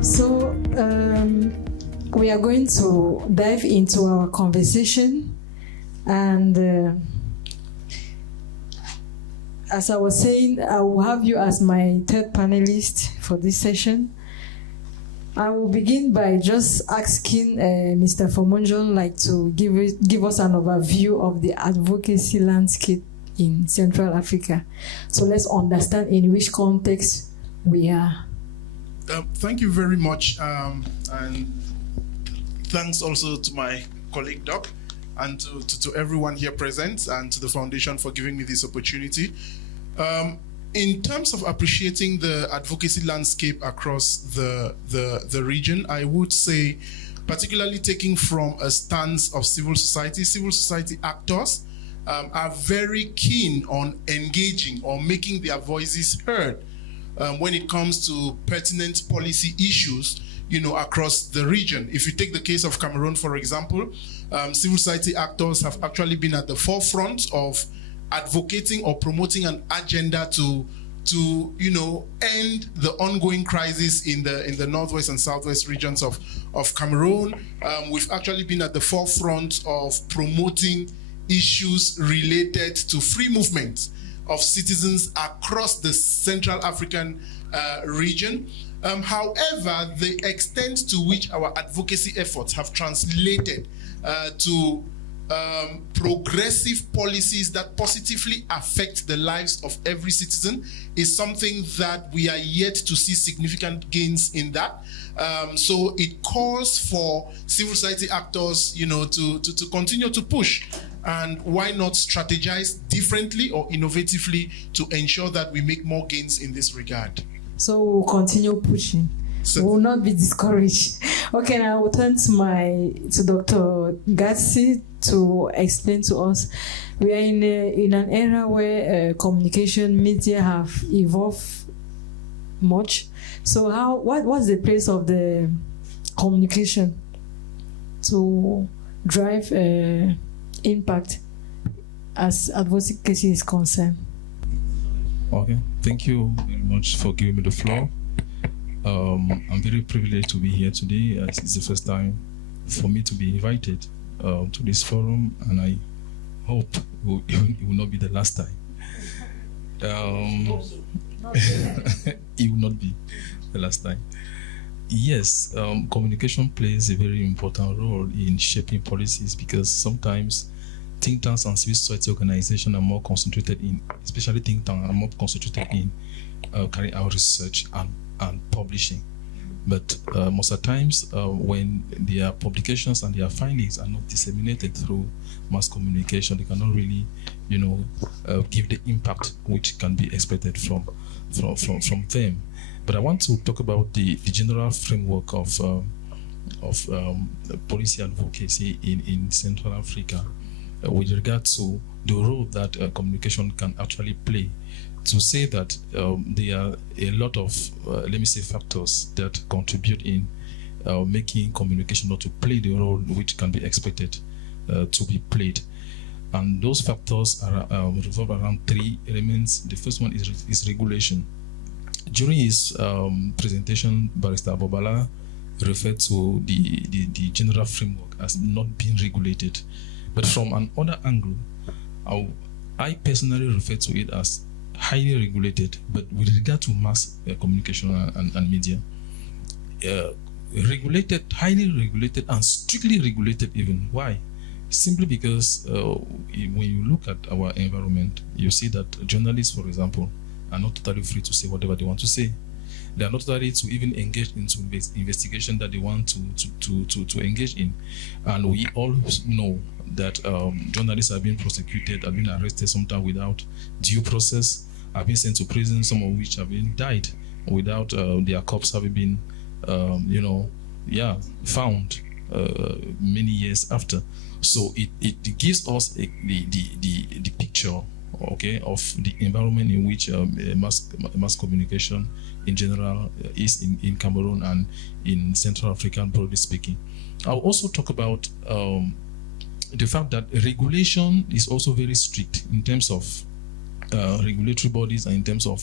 So we are going to dive into our conversation, and as I was saying, I will have you as my third panelist for this session. I will begin by just asking Mr. Fomonjon to give us an overview of the advocacy landscape in Central Africa. So let's understand in which context we are. Thank you very much, and thanks also to my colleague Doc and to everyone here present and to the Foundation for giving me this opportunity. In terms of appreciating the advocacy landscape across the region, I would say, particularly taking from a stance of civil society actors are very keen on engaging or making their voices heard when it comes to pertinent policy issues, across the region. If you take the case of Cameroon, for example, civil society actors have actually been at the forefront of advocating or promoting an agenda to end the ongoing crisis in the northwest and southwest regions of Cameroon. We've actually been at the forefront of promoting issues related to free movement of citizens across the Central African region. However, the extent to which our advocacy efforts have translated to progressive policies that positively affect the lives of every citizen is something that we are yet to see significant gains in that. So it calls for civil society actors, to continue to push, and why not strategize differently or innovatively to ensure that we make more gains in this regard. So we'll continue pushing. We will not be discouraged. Okay, now I will turn to Dr. Gatsi to explain to us. We are in an era where communication media have evolved much. So what's the place of the communication to drive impact as advocacy is concerned? Okay, thank you very much for giving me the floor. I'm very privileged to be here today. It's the first time for me to be invited to this forum, and I hope it will not be the last time. It will not be the last time. Yes, communication plays a very important role in shaping policies, because sometimes think tanks and civil society organizations are more concentrated in, especially think tanks are more concentrated in carrying out research and publishing. But most of the times, when their publications and their findings are not disseminated through mass communication, they cannot really, give the impact which can be expected from them. But I want to talk about the general framework of policy advocacy in Central Africa with regard to the role that communication can actually play. To say that there are a lot of, factors that contribute in making communication not to play the role which can be expected to be played. And those factors are revolve around three elements. The first one is regulation. During his presentation, Barrister Bobala referred to the general framework as not being regulated. But from another angle, I personally refer to it as highly regulated, but with regard to mass communication and media. Regulated, highly regulated, and strictly regulated even. Why? Simply because when you look at our environment, you see that journalists, for example, are not totally free to say whatever they want to say. They are not totally to even engage into investigation that they want to engage in. And we all know that journalists have been prosecuted, have been arrested sometimes without due process, have been sent to prison, some of which have been died without their corpse having been, found many years after. So it gives us the picture, okay, of the environment in which mass communication in general is in Cameroon and in Central Africa, broadly speaking. I'll also talk about the fact that regulation is also very strict in terms of regulatory bodies and in terms of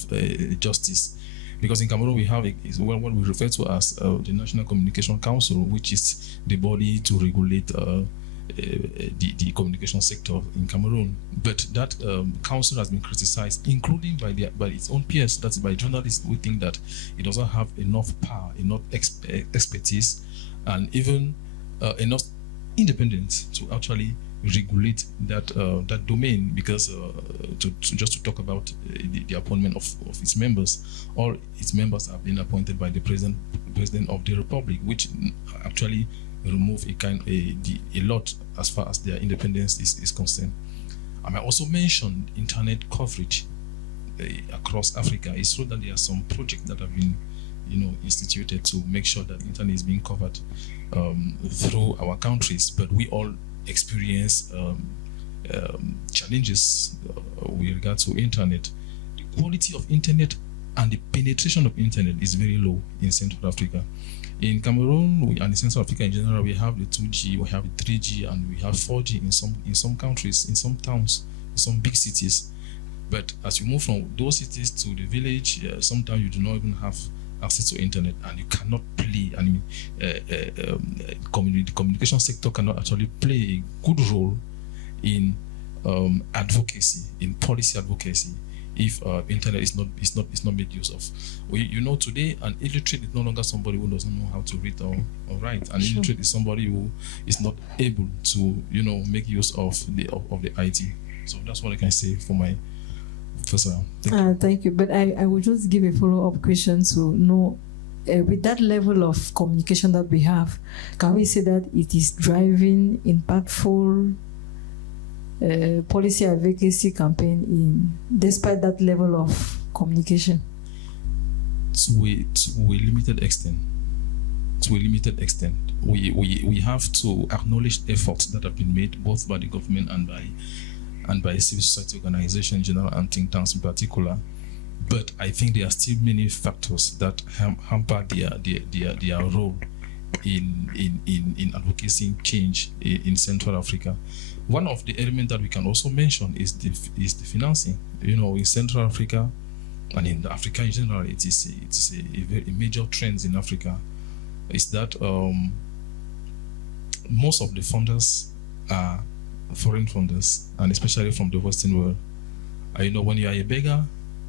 justice. Because in Cameroon we have what we refer to as the National Communication Council, which is the body to regulate the communication sector in Cameroon. But that council has been criticized, including by its own peers, that's by journalists who think that it doesn't have enough power, enough expertise, and even enough independence to actually regulate that domain. Because just to talk about the appointment of its members, all its members have been appointed by the president of the republic, which actually remove a lot as far as their independence is concerned. I might also mention internet coverage across Africa. It's true that there are some projects that have been instituted to make sure that internet is being covered through our countries, but we all experience challenges with regard to internet. The quality of internet and the penetration of internet is very low in Central Africa. In Cameroon and in Central Africa in general, we have the 2G, we have the 3G, and we have 4G in some countries, in some towns, in some big cities. But as you move from those cities to the village, sometimes you do not even have access to internet, and you cannot play. I mean, the communication sector cannot actually play a good role in advocacy, in policy advocacy, if internet is not made use of. Today an illiterate is no longer somebody who doesn't know how to read or write. An illiterate is somebody who is not able to make use of the IT. So that's what I can say for my first round. Thank you. But I will just give a follow-up question to know, with that level of communication that we have, can we say that it is driving impactful policy advocacy campaign despite that level of communication? To a limited extent. We have to acknowledge efforts that have been made both by the government and by civil society organizations in general and think tanks in particular. But I think there are still many factors that hamper their role in advocacy change in Central Africa. One of the elements that we can also mention is the financing. In Central Africa and in Africa in general, it is a very major trend in Africa. Is that most of the funders are foreign funders, and especially from the Western world. When you are a beggar,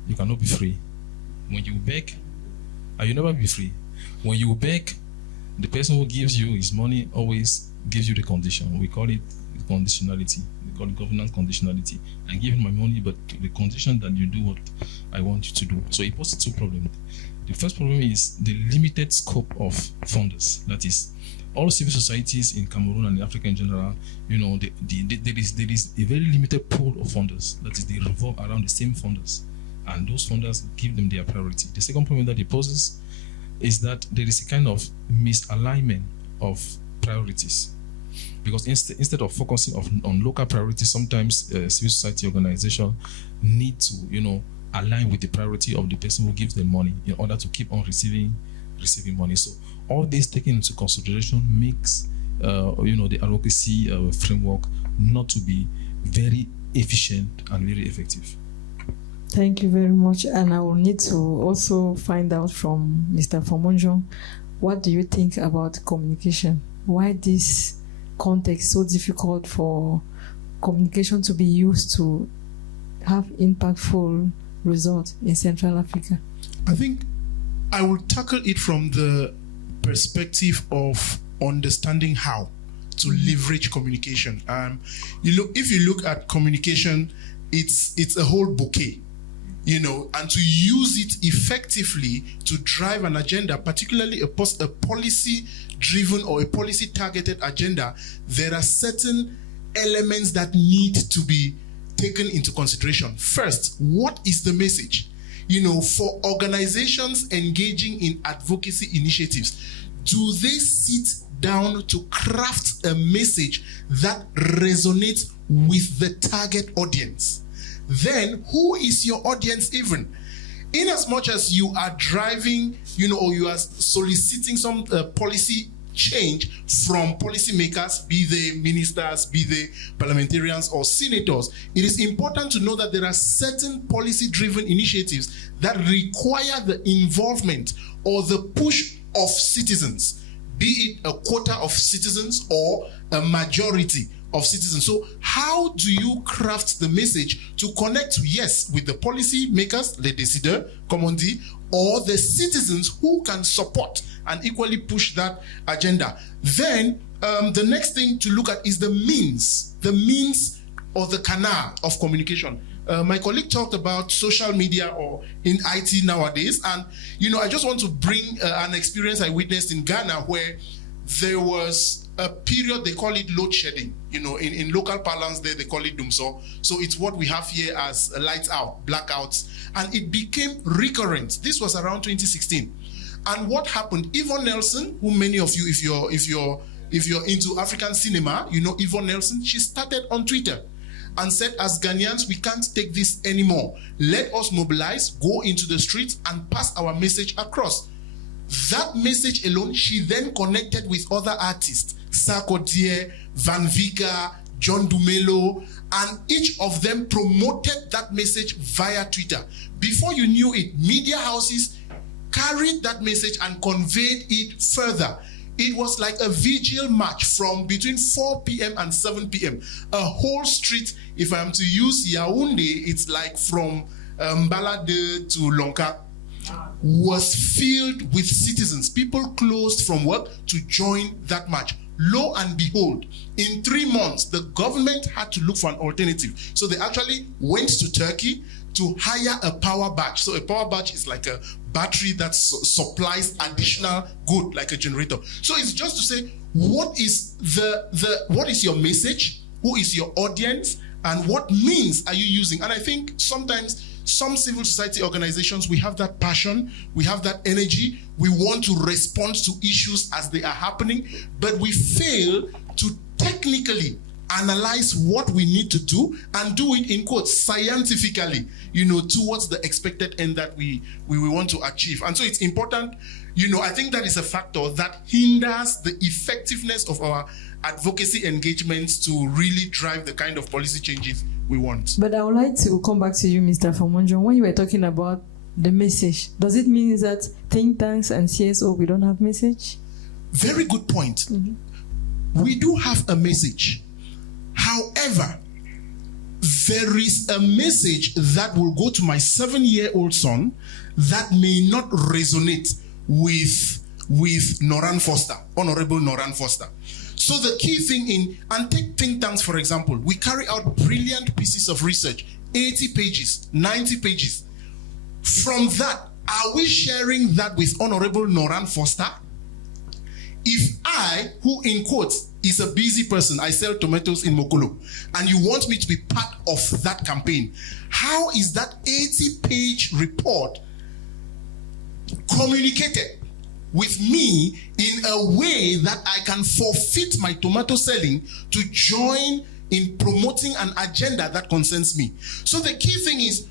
you cannot be free. When you beg, you never be free. When you beg, the person who gives you his money always gives you the condition. We call it conditionality. We call it governance conditionality. I give you my money, but the condition that you do what I want you to do. So it poses two problems. The first problem is the limited scope of funders. That is, all civil societies in Cameroon and in Africa in general, there is a very limited pool of funders. That is, they revolve around the same funders, and those funders give them their priority. The second problem that it poses is that there is a kind of misalignment of priorities. Because instead of focusing on local priorities, sometimes civil society organizations need to, align with the priority of the person who gives them money in order to keep on receiving money. So all this taken into consideration makes, the advocacy framework not to be very efficient and very effective. Thank you very much. And I will need to also find out from Mr. Fomonjo, what do you think about communication? Why this context so difficult for communication to be used to have impactful results in Central Africa? I think I will tackle it from the perspective of understanding how to leverage communication. If you look at communication, it's a whole bouquet, and to use it effectively to drive an agenda, particularly a policy-driven or a policy-targeted agenda, there are certain elements that need to be taken into consideration. First, what is the message? For organizations engaging in advocacy initiatives, do they sit down to craft a message that resonates with the target audience? Then, who is your audience even? In as much as you are driving, or you are soliciting some policy change from policymakers, be they ministers, be they parliamentarians or senators, it is important to know that there are certain policy-driven initiatives that require the involvement or the push of citizens, be it a quota of citizens or a majority of citizens. So how do you craft the message to connect, yes, with the policy makers, les décideurs, comme on dit, or the citizens who can support and equally push that agenda? Then the next thing to look at is the means or the canal of communication. My colleague talked about social media or in IT nowadays, and I just want to bring an experience I witnessed in Ghana where there was a period, they call it load shedding. In local parlance there, they call it dumso. So it's what we have here as lights out, blackouts. And it became recurrent. This was around 2016. And what happened? Yvonne Nelson, who many of you, if you're into African cinema, Yvonne Nelson, she started on Twitter and said, as Ghanaians, we can't take this anymore. Let us mobilize, go into the streets and pass our message across. That message alone, she then connected with other artists, Sarkodie, Van Vika, John Dumelo, and each of them promoted that message via Twitter. Before you knew it, media houses carried that message and conveyed it further. It was like a vigil march from between 4 p.m. and 7 p.m. A whole street, if I am to use Yaoundé, it's like from Mbalade to Lonka, was filled with citizens, people closed from work to join that march. Lo and behold, in 3 months, the government had to look for an alternative. So they actually went to Turkey to hire a power batch. So a power batch is like a battery that supplies additional good, like a generator. So it's just to say, what is what is your message? Who is your audience? And what means are you using? And I think sometimes some civil society organizations, we have that passion, we have that energy, we want to respond to issues as they are happening, but we fail to technically analyze what we need to do and do it in quotes scientifically, towards the expected end that we want to achieve. And so it's important, I think that is a factor that hinders the effectiveness of our advocacy engagements to really drive the kind of policy changes we want. But I would like to come back to you, Mr. Fomonjon. When you were talking about the message, does it mean that think tanks and CSO, we don't have message? Very good point. Mm-hmm. We do have a message. However, there is a message that will go to my 7-year-old son that may not resonate with Noran Foster, Honorable Noran Foster. So the key thing and take think tanks for example, we carry out brilliant pieces of research, 80 pages, 90 pages. From that, are we sharing that with Honorable Noran Foster? If I, who in quotes is a busy person, I sell tomatoes in Mokolo, and you want me to be part of that campaign, how is that 80-page report communicated with me in a way that I can forfeit my tomato selling to join in promoting an agenda that concerns me? So the key thing is,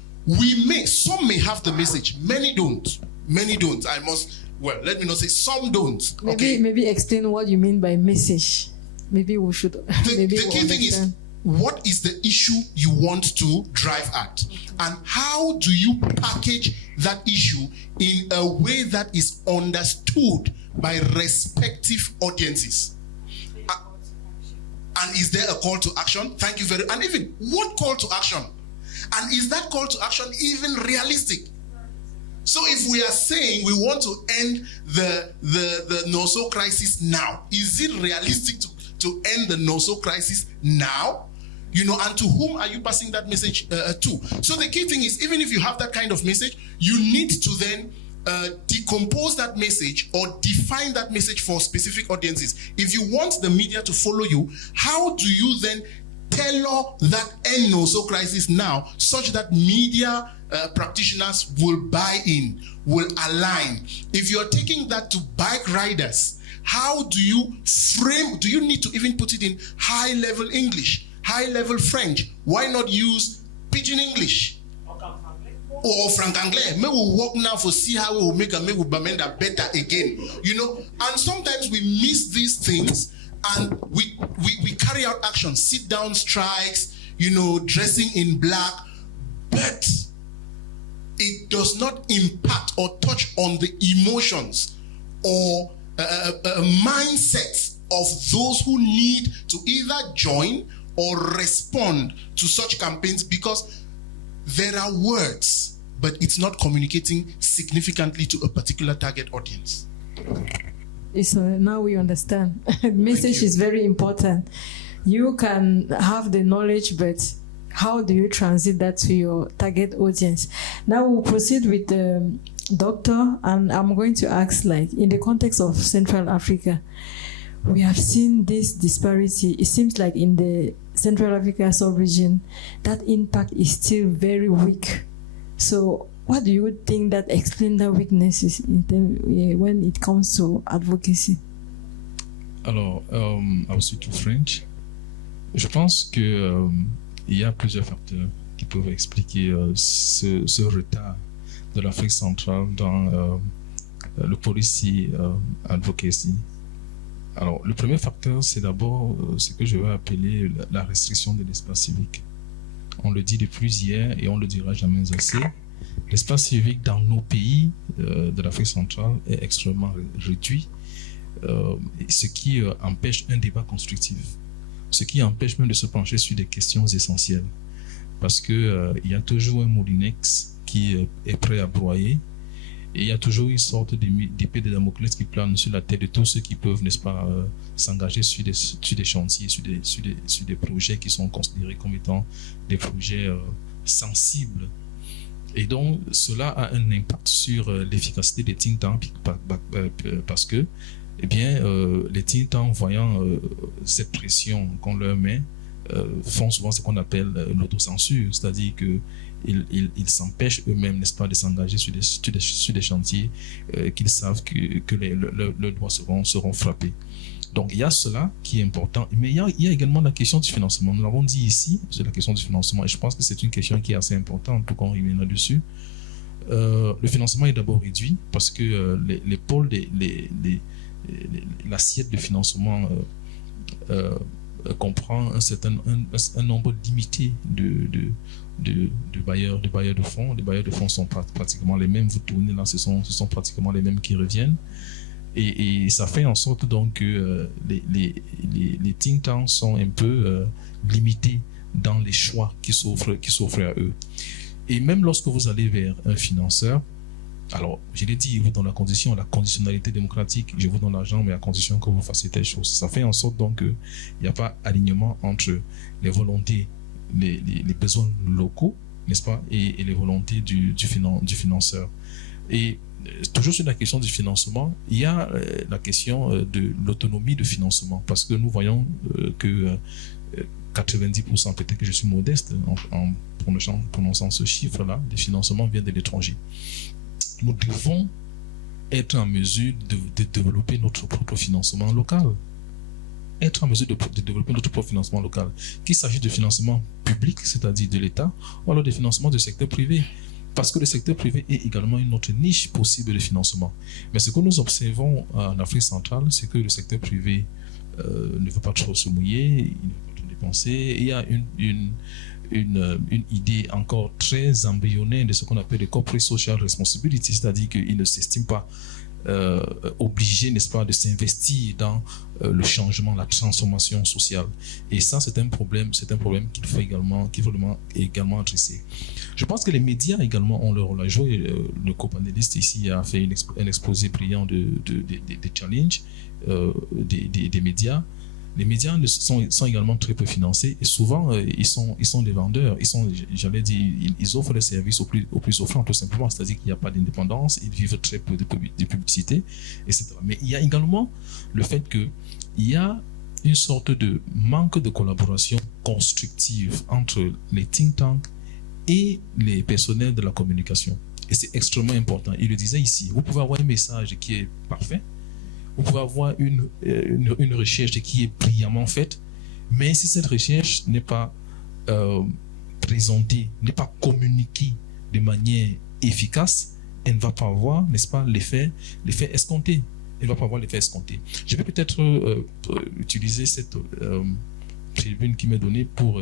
some may have the message, many don't. Let me not say some don't. Maybe explain what you mean by message. Maybe we should. The key thing is, what is the issue you want to drive at? And how do you package that issue in a way that is understood by respective audiences? And is there a call to action? Thank you very much. And even, what call to action? And is that call to action even realistic? So if we are saying we want to end the NOSO crisis now, is it realistic to end the NOSO crisis now? And to whom are you passing that message to? So the key thing is, even if you have that kind of message, you need to then decompose that message or define that message for specific audiences. If you want the media to follow you, how do you then tailor that end NOSO crisis now such that media practitioners will buy in, will align? If you're taking that to bike riders, how do you frame, do you need to even put it in high-level English, high-level French? Why not use Pidgin English? or franc anglais, may we work now for see how we will make Bamenda better again, you know. And sometimes we miss these things, and we carry out actions, sit down strikes, you know, dressing in black, but it does not impact or touch on the emotions or mindsets of those who need to either join or respond to such campaigns, because there are words, but it's not communicating significantly to a particular target audience. Now we understand. Message is very important. You can have the knowledge, but how do you transit that to your target audience? Now we'll proceed with the doctor, and I'm going to ask, like, in the context of Central Africa, we have seen this disparity. It seems like in the Central Africa sub-region, that impact is still very weak. So what do you think that explains the weaknesses when it comes to advocacy? Alors, I will switch to French. Je pense que il y a plusieurs facteurs qui peuvent expliquer ce retard de l'Afrique centrale dans le policy advocacy. Alors, le premier facteur, c'est d'abord ce que je vais appeler la restriction de l'espace civique. On le dit depuis hier et on le dira jamais assez. L'espace civique dans nos pays de l'Afrique centrale est extrêmement réduit, ce qui empêche un débat constructif, ce qui empêche même de se pencher sur des questions essentielles. Parce que il y a toujours un moulinex qui est prêt à broyer, et il y a toujours une sorte d'épée de Damoclès qui plane sur la tête de tous ceux qui peuvent, n'est-ce pas, s'engager sur des chantiers, sur des projets qui sont considérés comme étant des projets sensibles. Et donc, cela a un impact sur l'efficacité des think tanks parce que, eh bien, les think tanks, voyant cette pression qu'on leur met, font souvent ce qu'on appelle l'autocensure, c'est-à-dire que ils s'empêchent eux-mêmes, n'est-ce pas, de s'engager sur des chantiers qu'ils savent que leurs droits seront frappés. Donc il y a cela qui est important, mais il y a également la question du financement. Nous l'avons dit ici, c'est la question du financement, et je pense que c'est une question qui est assez importante pour qu'on revienne là-dessus. Le financement est d'abord réduit parce que les pôles, l'assiette de financement comprend un nombre limité de bailleurs de fonds. Les bailleurs de fonds sont pratiquement les mêmes. Vous tournez là, ce sont pratiquement les mêmes qui reviennent. Et ça fait en sorte donc que les think tanks sont un peu limités dans les choix qui s'offrent à eux. Et même lorsque vous allez vers un financeur, alors je l'ai dit, il vous donne la conditionnalité démocratique, je vous donne l'argent, mais à condition que vous fassiez telle chose. Ça fait en sorte donc qu'il n'y a pas alignement entre les volontés, les besoins locaux, n'est-ce pas, et les volontés du financeur. Et toujours sur la question du financement, il y a la question de l'autonomie de financement, parce que nous voyons que 90%, peut-être que je suis modeste en prononçant ce chiffre-là, des financements viennent de l'étranger. Nous devons être en mesure de développer notre propre financement local. Être en mesure de développer notre propre financement local. Qu'il s'agisse de financement public, c'est-à-dire de l'État, ou alors de financement du secteur privé. Parce que le secteur privé est également une autre niche possible de financement. Mais ce que nous observons en Afrique centrale, c'est que le secteur privé ne veut pas trop se mouiller, il ne veut pas trop dépenser. Il y a une idée encore très embryonnaire de ce qu'on appelle le corporate social responsibility, c'est-à-dire qu'il ne s'estime pas obligé, n'est-ce pas, de s'investir dans le changement, la transformation sociale. Et ça, c'est un problème qu'il faut également adresser. Je pense que les médias également ont leur rôle à jouer. Le co-panéliste ici a fait un exposé brillant des challenges des médias. Les médias sont également très peu financés et souvent ils sont des vendeurs. Ils offrent des services au plus offrant, tout simplement. C'est-à-dire qu'il n'y a pas d'indépendance, ils vivent très peu de publicité, etc. Mais il y a également le fait qu'il y a une sorte de manque de collaboration constructive entre les think tanks et les personnels de la communication. Et c'est extrêmement important. Il le disait ici, vous pouvez avoir un message qui est parfait, vous pouvez avoir une recherche qui est brillamment faite, mais si cette recherche n'est pas présentée, n'est pas communiquée de de manière efficace, elle ne va pas avoir, n'est-ce pas, l'effet escompté. Elle ne va pas avoir l'effet escompté. Je vais peut-être utiliser cette tribune qui m'est donnée pour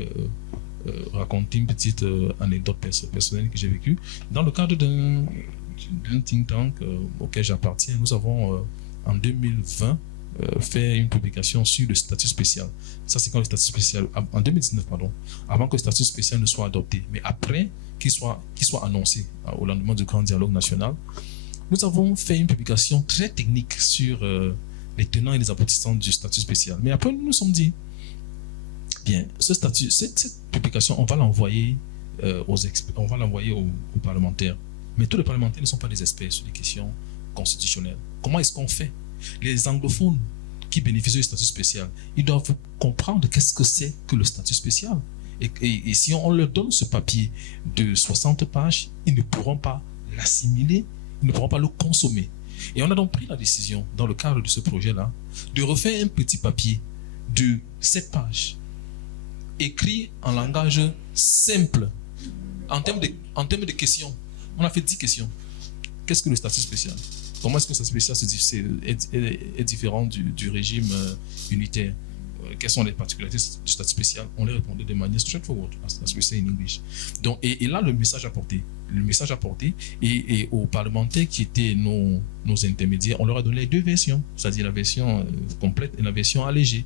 raconter une petite anecdote personnelle que j'ai vécue. Dans le cadre d'un think tank auquel j'appartiens, nous avons en 2020 fait une publication sur le statut spécial. Ça, c'est quand le statut spécial, en 2019, pardon, avant que le statut spécial ne soit adopté, mais après qu'il soit annoncé au lendemain du grand dialogue national, nous avons fait une publication très technique sur les tenants et les aboutissants du statut spécial. Mais après, nous nous sommes dit, bien, cette publication, on va l'envoyer aux parlementaires. Mais tous les parlementaires ne sont pas des experts sur les questions constitutionnelles. Comment est-ce qu'on fait? Les anglophones qui bénéficient du statut spécial, ils doivent comprendre qu'est-ce que c'est que le statut spécial. Et si on leur donne ce papier de 60 pages, ils ne pourront pas l'assimiler, ils ne pourront pas le consommer. Et on a donc pris la décision, dans le cadre de ce projet-là, de refaire un petit papier de 7 pages, écrit en langage simple, en termes de questions. On a fait 10 questions. Qu'est-ce que le statut spécial? Comment est-ce que le statut spécial est différent du régime unitaire? Quelles sont les particularités du statut spécial? On les répondait de manière straightforward, as we say in English. Donc, et là, le message apporté. Et aux parlementaires qui étaient nos intermédiaires, on leur a donné les deux versions, c'est-à-dire la version complète et la version allégée.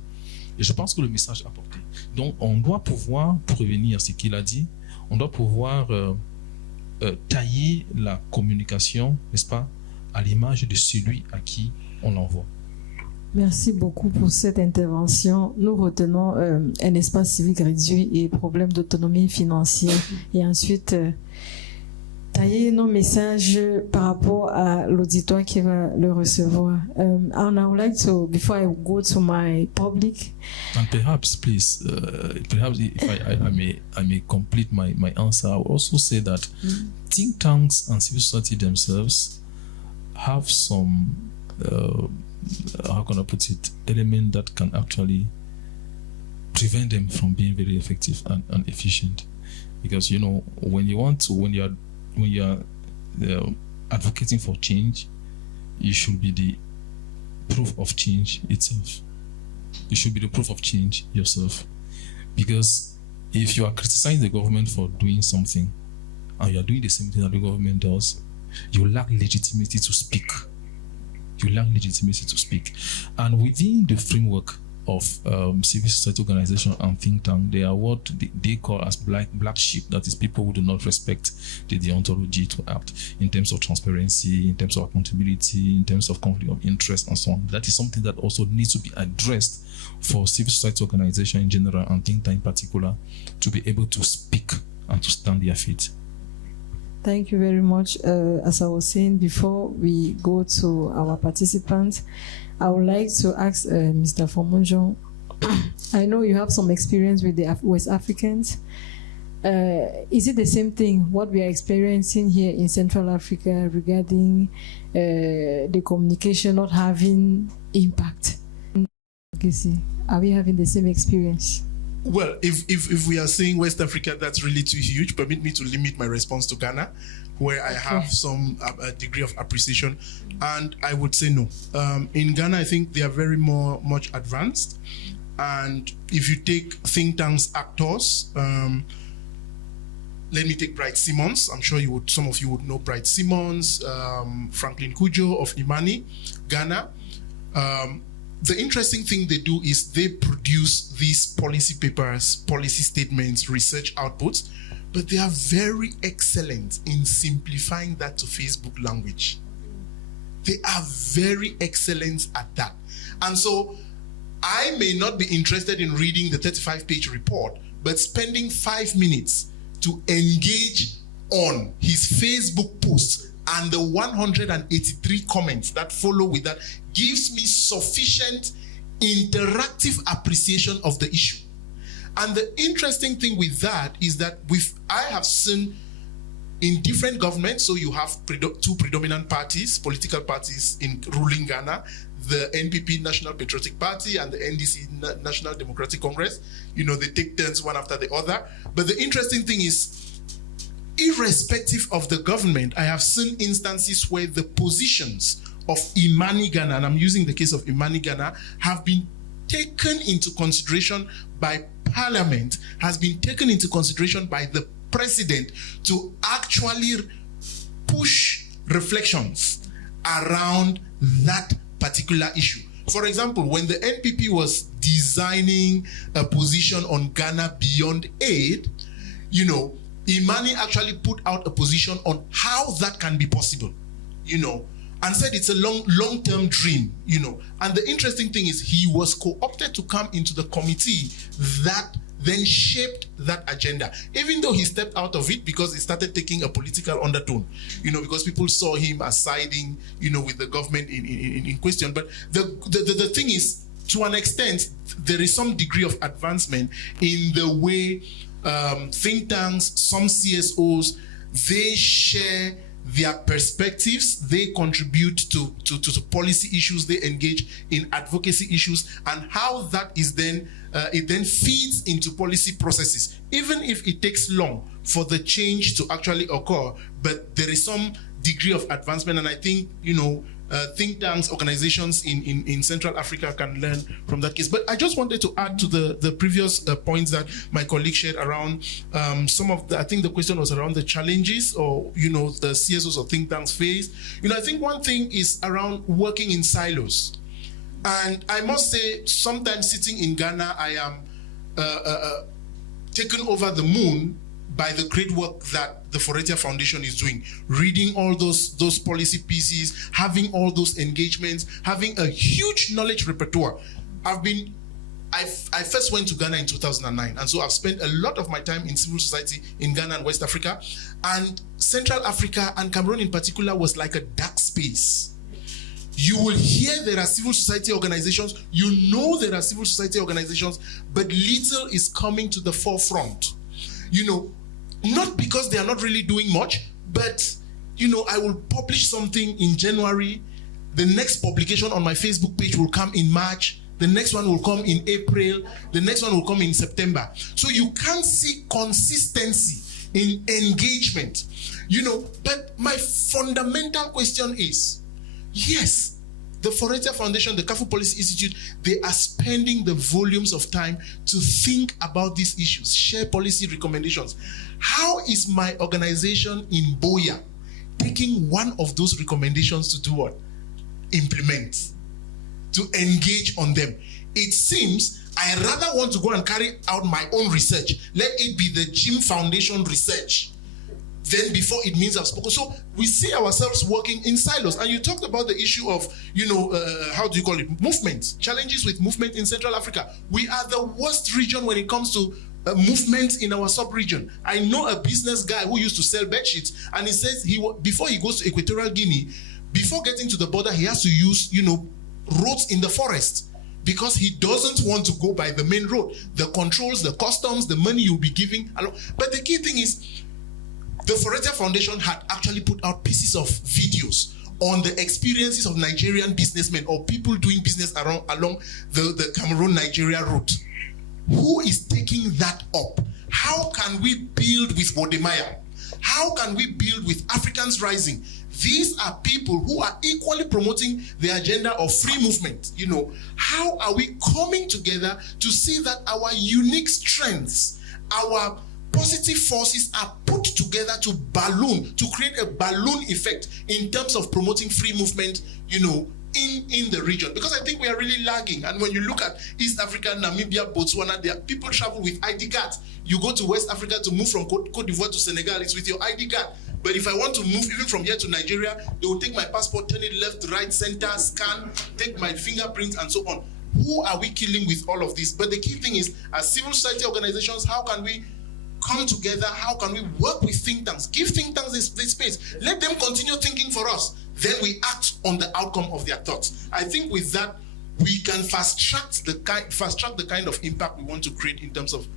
Et je pense que le message apporté. Donc, on doit pouvoir, pour revenir à ce qu'il a dit, on doit pouvoir tailler la communication, n'est-ce pas, à l'image de celui à qui on l'envoie. Merci beaucoup pour cette intervention. Nous retenons un espace civique réduit et problème d'autonomie financière. Et ensuite, tailler nos messages par rapport à l'auditoire qui va le recevoir. And I would like to, before I go to my public. And perhaps, please, if I may complete my answer, I will also say that think tanks and civil society themselves have some, how can I put it, element that can actually prevent them from being very effective and efficient. Because, you know, when you are advocating for change, you should be the proof of change itself. You should be the proof of change yourself. Because if you are criticizing the government for doing something and you are doing the same thing that the government does, you lack legitimacy to speak. And within the framework of civil society organization and think tank, they are what they call as black sheep. That is, people who do not respect the deontology to act in terms of transparency, in terms of accountability, in terms of conflict of interest, and so on. That is something that also needs to be addressed for civil society organization in general and think tank in particular to be able to speak and to stand their feet. Thank you very much. As I was saying before we go to our participants, I would like to ask Mr. Fomonjon, I know you have some experience with the West Africans. Is it the same thing, what we are experiencing here in Central Africa regarding the communication not having impact? Are we having the same experience? Well, if we are saying West Africa, that's really too huge. Permit me to limit my response to Ghana, where I have some degree of appreciation, and I would say no. In Ghana, I think they are very much advanced, and if you take think tanks actors, let me take Bright Simmons. I'm sure some of you would know Bright Simmons, Franklin Kujo of Imani, Ghana. The interesting thing they do is they produce these policy papers, policy statements, research outputs, but they are very excellent in simplifying that to Facebook language. They are very excellent at that. And so I may not be interested in reading the 35-page report, but spending 5 minutes to engage on his Facebook posts and the 183 comments that follow with that gives me sufficient interactive appreciation of the issue. And the interesting thing with that is that I have seen in different governments, so you have two predominant parties, political parties in ruling Ghana, the NPP, National Patriotic Party, and the NDC, National Democratic Congress. You know, they take turns one after the other. But the interesting thing is, irrespective of the government, I have seen instances where the positions of Imani Ghana, and I'm using the case of Imani Ghana, have been taken into consideration by Parliament, has been taken into consideration by the President to actually push reflections around that particular issue. For example, when the NPP was designing a position on Ghana beyond aid, Imani actually put out a position on how that can be possible, and said it's a long-term dream, And the interesting thing is he was co-opted to come into the committee that then shaped that agenda, even though he stepped out of it because he started taking a political undertone, because people saw him as siding, with the government in question. But the thing is, to an extent, there is some degree of advancement in the way think tanks, some CSOs, they share their perspectives, they contribute to policy issues, they engage in advocacy issues, and how that is then it then feeds into policy processes, even if it takes long for the change to actually occur. But there is some degree of advancement, and I think think tanks, organizations in Central Africa can learn from that case. But I just wanted to add to the previous points that my colleague shared around some of the, I think the question was around the challenges or, the CSOs or think tanks face. I think one thing is around working in silos. And I must say, sometimes sitting in Ghana, I am taken over the moon by the great work that the Foretia Foundation is doing, reading all those policy pieces, having all those engagements, having a huge knowledge repertoire. I first went to Ghana in 2009, and so I've spent a lot of my time in civil society in Ghana and West Africa, and Central Africa and Cameroon in particular was like a dark space. You will hear there are civil society organizations, there are civil society organizations, but little is coming to the forefront. Not because they are not really doing much, but, I will publish something in January. The next publication on my Facebook page will come in March. The next one will come in April. The next one will come in September. So you can't see consistency in engagement, But my fundamental question is, yes, the Foretia Foundation, the Kafu Policy Institute, they are spending the volumes of time to think about these issues, share policy recommendations. How is my organization in Boya taking one of those recommendations to do what? Implement, to engage on them. It seems I rather want to go and carry out my own research. Let it be the Jim Foundation research. Then before it means I've spoken. So we see ourselves working in silos. And you talked about the issue of, how do you call it? Movement. Challenges with movement in Central Africa. We are the worst region when it comes to movement in our sub-region. I know a business guy who used to sell bedsheets, and he says before he goes to Equatorial Guinea, before getting to the border, he has to use, roads in the forest, because he doesn't want to go by the main road. The controls, the customs, the money you'll be giving. But the key thing is, the Foretia Foundation had actually put out pieces of videos on the experiences of Nigerian businessmen or people doing business along the Cameroon-Nigeria route. Who is taking that up? How can we build with Wodemaya? How can we build with Africans Rising? These are people who are equally promoting the agenda of free movement. How are we coming together to see that our unique strengths, our positive forces are put together to create a balloon effect in terms of promoting free movement, in the region? Because I think we are really lagging. And when you look at East Africa, Namibia, Botswana, there people travel with ID cards. You go to West Africa to move from Cote d'Ivoire to Senegal, it's with your ID card. But if I want to move even from here to Nigeria, they will take my passport, turn it left, right, center, scan, take my fingerprints, and so on. Who are we killing with all of this? But the key thing is, as civil society organizations, how can we come together? How can we work with think tanks? Give think tanks this space. Let them continue thinking for us. Then we act on the outcome of their thoughts. I think with that, we can fast track the kind of impact we want to create in terms of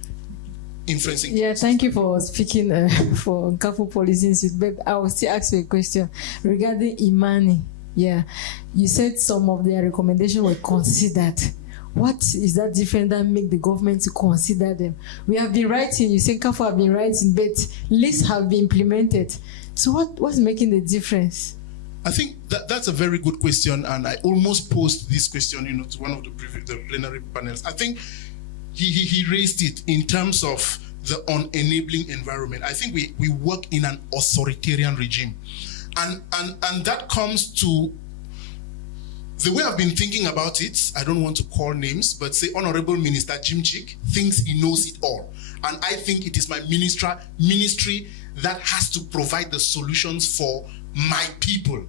influencing. Yeah, thank you for speaking for Kafu Policy Institute. But I will still ask you a question regarding Imani. Yeah, you said some of their recommendations were considered. What is that difference that make the government to consider them? We have been writing, you say CAFO have been writing, but lists have been implemented. So what's making the difference? I think that's a very good question, and I almost posed this question, to one of the plenary panels. I think he raised it in terms of the unenabling environment. I think we work in an authoritarian regime, and that comes to the way I've been thinking about it. I don't want to call names, but say Honorable Minister Jim Chick thinks he knows it all, and I think it is my ministry that has to provide the solutions for my people.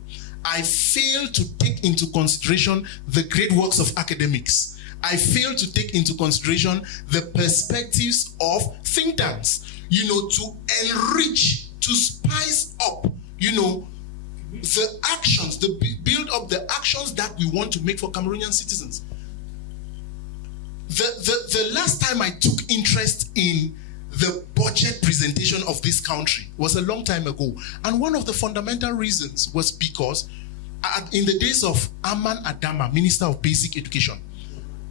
I fail to take into consideration the great works of academics. I fail to take into consideration the perspectives of think tanks, to enrich, to spice up, the actions, build up the actions that we want to make for Cameroonian citizens. The last time I took interest in the budget presentation of this country was a long time ago. And one of the fundamental reasons was because in the days of Aman Adama, Minister of Basic Education,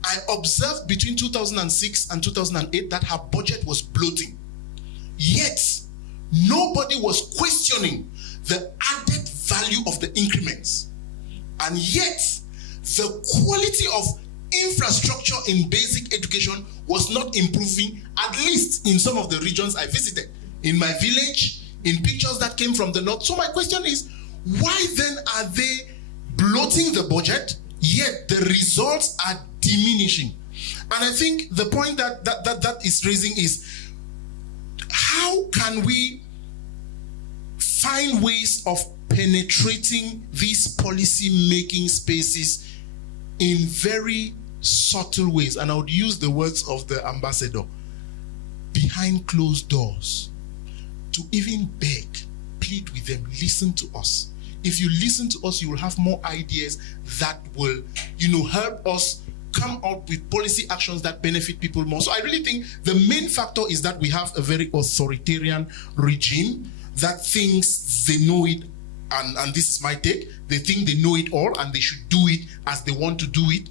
I observed between 2006 and 2008 that her budget was bloating. Yet, nobody was questioning the added value of the increments. And yet, the quality of infrastructure in basic education was not improving, at least in some of the regions I visited. In my village, in pictures that came from the north. So my question is, why then are they bloating the budget, yet the results are diminishing? And I think the point that is raising is, how can we find ways of penetrating these policy-making spaces in very subtle ways? And I would use the words of the ambassador, behind closed doors, to even beg, plead with them, listen to us. If you listen to us, you will have more ideas that will, help us come up with policy actions that benefit people more. So I really think the main factor is that we have a very authoritarian regime that thinks they know it, and this is my take, they think they know it all and they should do it as they want to do it,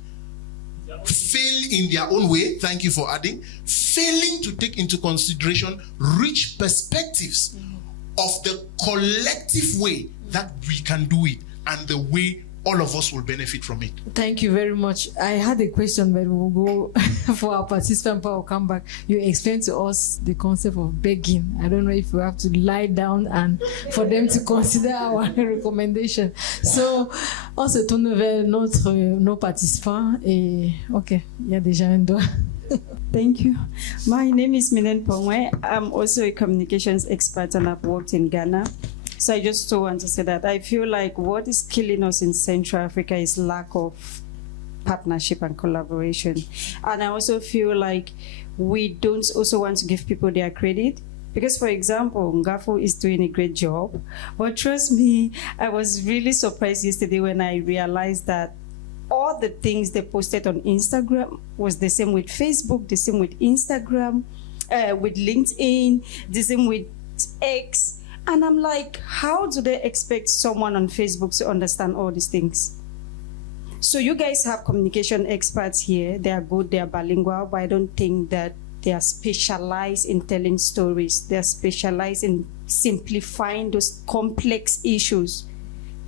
fail in their own way, thank you for adding, failing to take into consideration rich perspectives of the collective way that we can do it and the way all of us will benefit from it. Thank you very much. I had a question, but we'll go for our participant, but we'll come back. You explained to us the concept of begging. I don't know if we have to lie down and for them to consider our recommendation. So, on se tourne vers nos participants et ok, il y a déjà un doigt. Thank you. My name is Minen Pongwe. I'm also a communications expert and I've worked in Ghana. So I just want to say that I feel like what is killing us in Central Africa is lack of partnership and collaboration. And I also feel like we don't also want to give people their credit. Because, for example, Ngafo is doing a great job. But trust me, I was really surprised yesterday when I realized that all the things they posted on Instagram was the same with Facebook, the same with Instagram, with LinkedIn, the same with X. And I'm like, how do they expect someone on Facebook to understand all these things? So you guys have communication experts here. They are good, they are bilingual, but I don't think that they are specialized in telling stories. They are specialized in simplifying those complex issues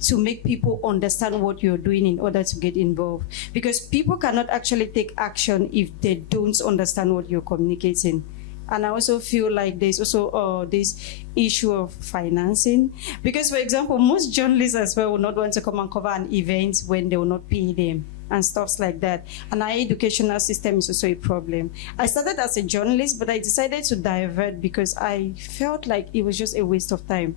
to make people understand what you're doing in order to get involved. Because people cannot actually take action if they don't understand what you're communicating. And I also feel like there's also this issue of financing. Because, for example, most journalists as well will not want to come and cover an event when they will not pay them and stuff like that. And our educational system is also a problem. I started as a journalist, but I decided to divert because I felt like it was just a waste of time.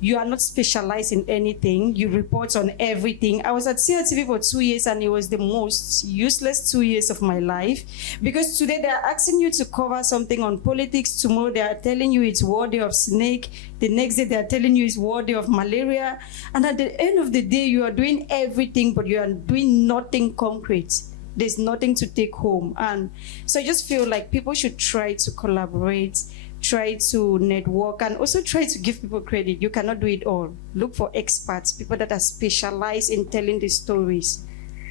You are not specialized in anything. You report on everything. I was at CRTV for 2 years and it was the most useless 2 years of my life. Because today they are asking you to cover something on politics. Tomorrow they are telling you it's World Day of Snake. The next day they are telling you it's World Day of Malaria. And at the end of the day, you are doing everything, but you are doing nothing concrete. There's nothing to take home. And so I just feel like people should try to collaborate, try to network, and also try to give people credit. You cannot do it all. Look for experts, people that are specialized in telling these stories.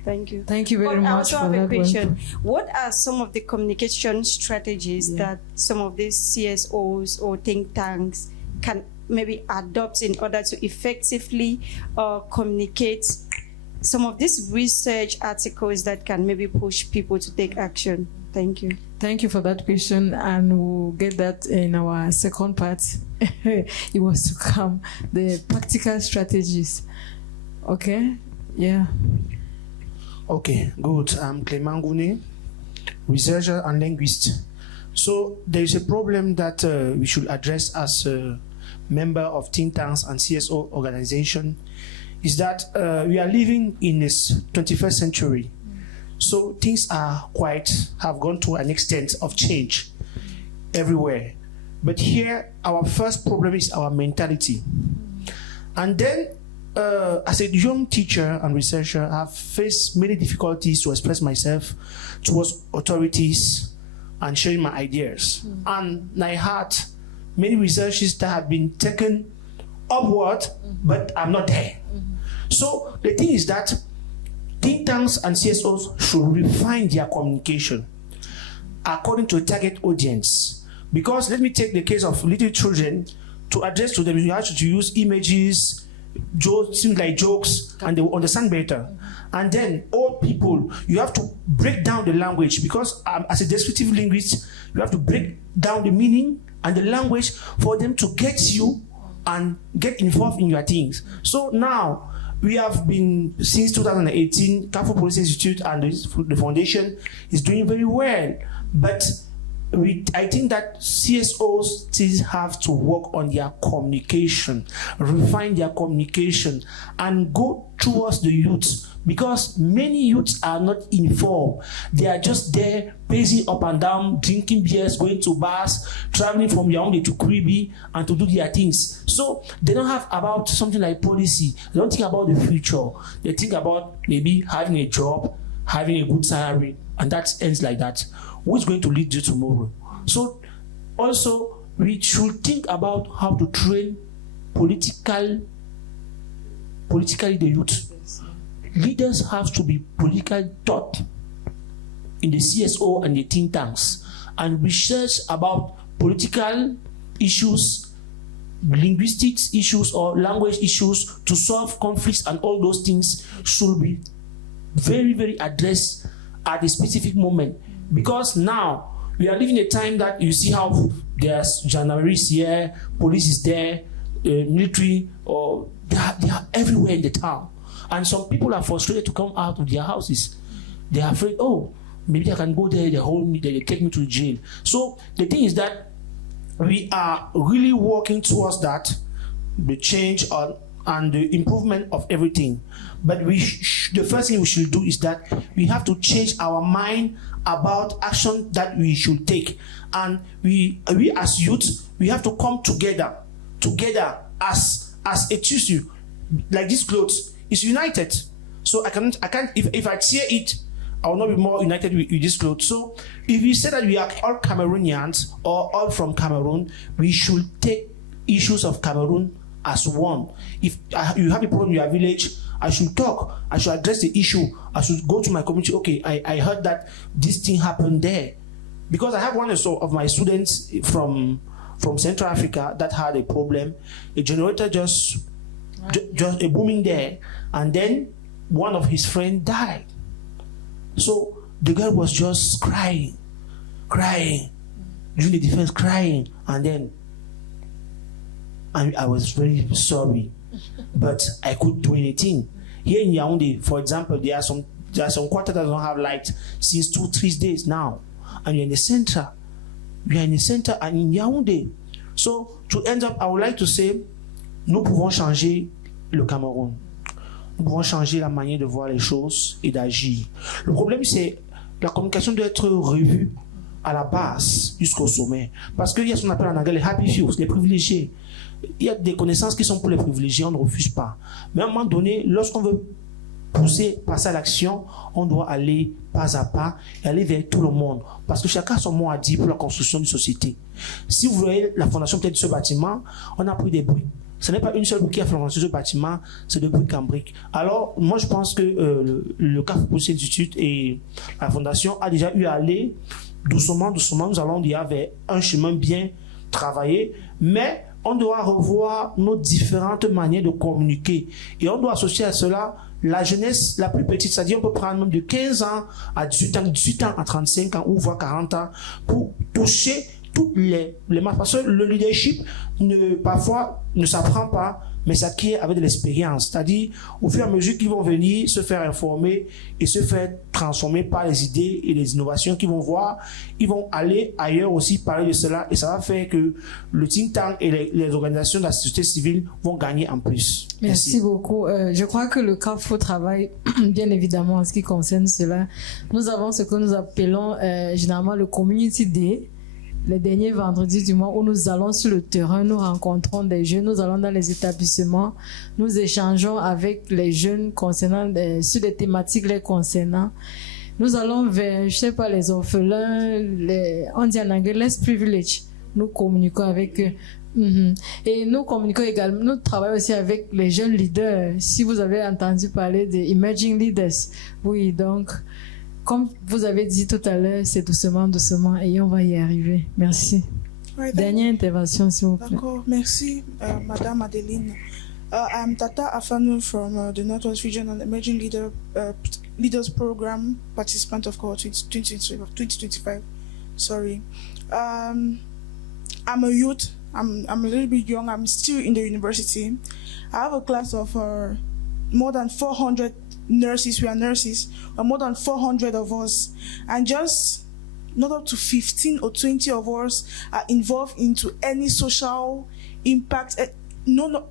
Thank you. Thank you very I much also for have that a question. one. What are some of the communication strategies that some of these CSOs or think tanks can maybe adopt in order to effectively communicate some of these research articles that can maybe push people to take action? Thank you. Thank you for that question, and we'll get that in our second part. It was to come, the practical strategies. Okay? Yeah. Okay, good. I'm Clément Gounet, researcher and linguist. So there is a problem that we should address as a member of think tanks and CSO organization, is that we are living in this 21st century. So things have gone to an extent of change everywhere. But here, our first problem is our mentality. And then, as a young teacher and researcher, I've faced many difficulties to express myself towards authorities and sharing my ideas. And I had many researches that have been taken upward, but I'm not there. So the thing is that think tanks and CSOs should refine their communication according to a target audience. Because let me take the case of little children. To address to them, you have to use images, jokes, things like jokes, and they will understand better. And then old people, you have to break down the language, because as a descriptive linguist, you have to break down the meaning and the language for them to get you and get involved in your things. So now, we have been, since 2018, Carrefour Policy Institute and the foundation is doing very well. But I think that CSOs still have to work on their communication, refine their communication, and go towards the youth, because many youths are not informed. They are just there pacing up and down, drinking beers, going to bars, traveling from Yaoundé to Kribi, and to do their things. So they don't have about something like policy. They don't think about the future. They think about maybe having a job, having a good salary, and that ends like that. Who's going to lead you tomorrow? So also, we should think about how to train politically the youth. Leaders have to be politically taught in the CSO and the think tanks, and research about political issues, linguistics issues, or language issues to solve conflicts, and all those things should be very, very addressed at a specific moment. Because now we are living a time that you see how there's gendarmerie here, police is there, military, or they are everywhere in the town. And some people are frustrated to come out of their houses. They are afraid, oh, maybe I can go there, they hold me, they take me to jail. So the thing is that we are really working towards that, the change and the improvement of everything. But the first thing we should do is that we have to change our mind about action that we should take. And we as youth, we have to come together as a tissue, like this clothes is united. So I can't if I tear it, I will not be more united with this clothes. So if we say that we are all Cameroonians or all from Cameroon, we should take issues of Cameroon as one. If you have a problem in your village, I should talk. I should address the issue. I should go to my community. Okay, I heard that this thing happened there. Because I have one or so of my students from Central Africa that had a problem. A generator just a booming there, and then one of his friends died. So the girl was just crying during the defense, crying, and then I was very sorry, but I couldn't do anything. Here in Yaoundé, for example, there are some quarters that don't have light since 2-3 days now, and you're in the center. We are in the center and in Yaoundé. So to end up, I would like to say, nous pouvons changer le Cameroun. Nous pouvons changer la manière de voir les choses et d'agir. Le problème, c'est la communication doit être revue à la base jusqu'au sommet. Parce qu'il y a ce qu'on appelle en anglais les happy few, les privilégiés. Il y a des connaissances qui sont pour les privilégiés, on ne refuse pas. Mais à un moment donné, lorsqu'on veut passer à l'action, on doit aller pas à pas et aller vers tout le monde. Parce que chacun a son mot à dire pour la construction d'une société. Si vous voyez la fondation peut-être de ce bâtiment, on a pris des ce n'est pas une seule qui a fait ce bâtiment, c'est de brique en brique. Alors, moi, je pense que le Carrefour Institute et la Fondation a déjà eu à aller doucement, nous allons dire vers un chemin bien travaillé, mais on doit revoir nos différentes manières de communiquer. Et on doit associer à cela la jeunesse la plus petite, c'est-à-dire on peut prendre même de 15 ans à 18 ans à 35 ans ou voire 40 ans pour toucher toutes les masses. Parce que le leadership, parfois, ne s'apprend pas, mais s'acquiert avec de l'expérience. C'est-à-dire, au fur et à mesure qu'ils vont venir se faire informer et se faire transformer par les idées et les innovations qu'ils vont voir, ils vont aller ailleurs aussi parler de cela et ça va faire que le think tank et les organisations de la société civile vont gagner en plus. Merci beaucoup. Je crois que le Carrefour travaille bien évidemment en ce qui concerne cela. Nous avons ce que nous appelons généralement le Community Day. Les derniers vendredis du mois où nous allons sur le terrain, nous rencontrons des jeunes, nous allons dans les établissements, nous échangeons avec les jeunes concernant sur des thématiques les concernant. Nous allons vers, je sais pas, les orphelins, on dit en anglais, less privilege. Nous communiquons avec eux. Et nous communiquons également, nous travaillons aussi avec les jeunes leaders. Si vous avez entendu parler des emerging leaders, oui, donc, comme vous avez dit tout à l'heure, c'est doucement, doucement, et on va y arriver. Merci. Right, Dernière intervention, s'il vous plaît. D'accord, merci, Madame Adeline. I'm Tata Afanu from the Northwest Region and Emerging Leaders Program, participant of cohort 2025. Sorry. I'm a youth. I'm a little bit young. I'm still in the university. I have a class of more than 400 nurses. We are nurses, more than 400 of us, and just not up to 15 or 20 of us are involved into any social impact. No,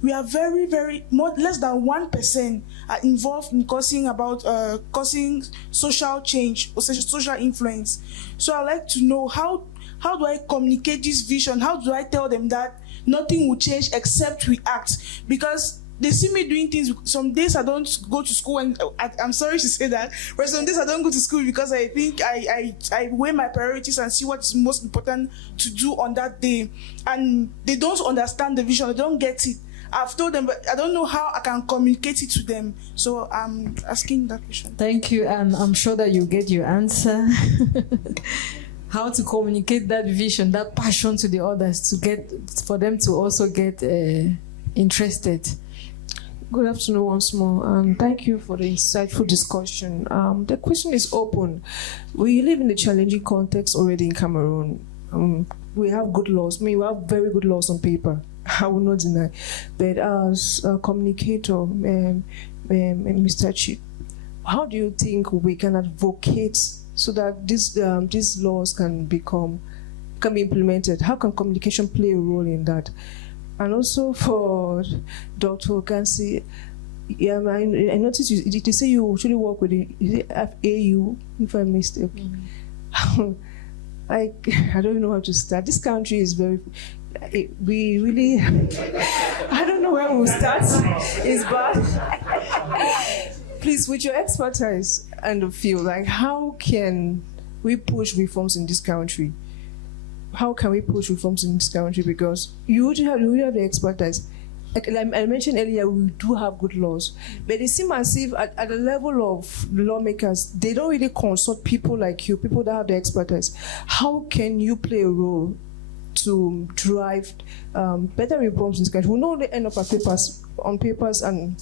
we are very, very less than 1% are involved in causing social change or social influence. So I'd like to know how do I communicate this vision? How do I tell them that nothing will change except we act? Because they see me doing things. Some days I don't go to school, and I'm sorry to say that, but some days I don't go to school because I think I weigh my priorities and see what is most important to do on that day. And they don't understand the vision. They don't get it. I've told them, but I don't know how I can communicate it to them. So I'm asking that question. Thank you, and I'm sure that you get your answer. How to communicate that vision, that passion to the others, for them to also get interested. Good afternoon once more, and thank you for the insightful discussion. The question is open. We live in a challenging context already in Cameroon. We have good laws. We have very good laws on paper. I will not deny. But as a communicator, Mr. Chief, how do you think we can advocate so that these laws can be implemented? How can communication play a role in that? And also for Dr. Kansi, I noticed you say you usually work with the FAU, if I'm mistaken. I don't even know how to start. This country is we really, I don't know where we'll start. It's bad. Please, with your expertise and the field, how can we push reforms in this country? How can we push reforms in this country? Because you would have the expertise. Like I mentioned earlier, we do have good laws, but it seems as if at the level of lawmakers, they don't really consult people like you, people that have the expertise. How can you play a role to drive better reforms in this country? We know they end up on papers, and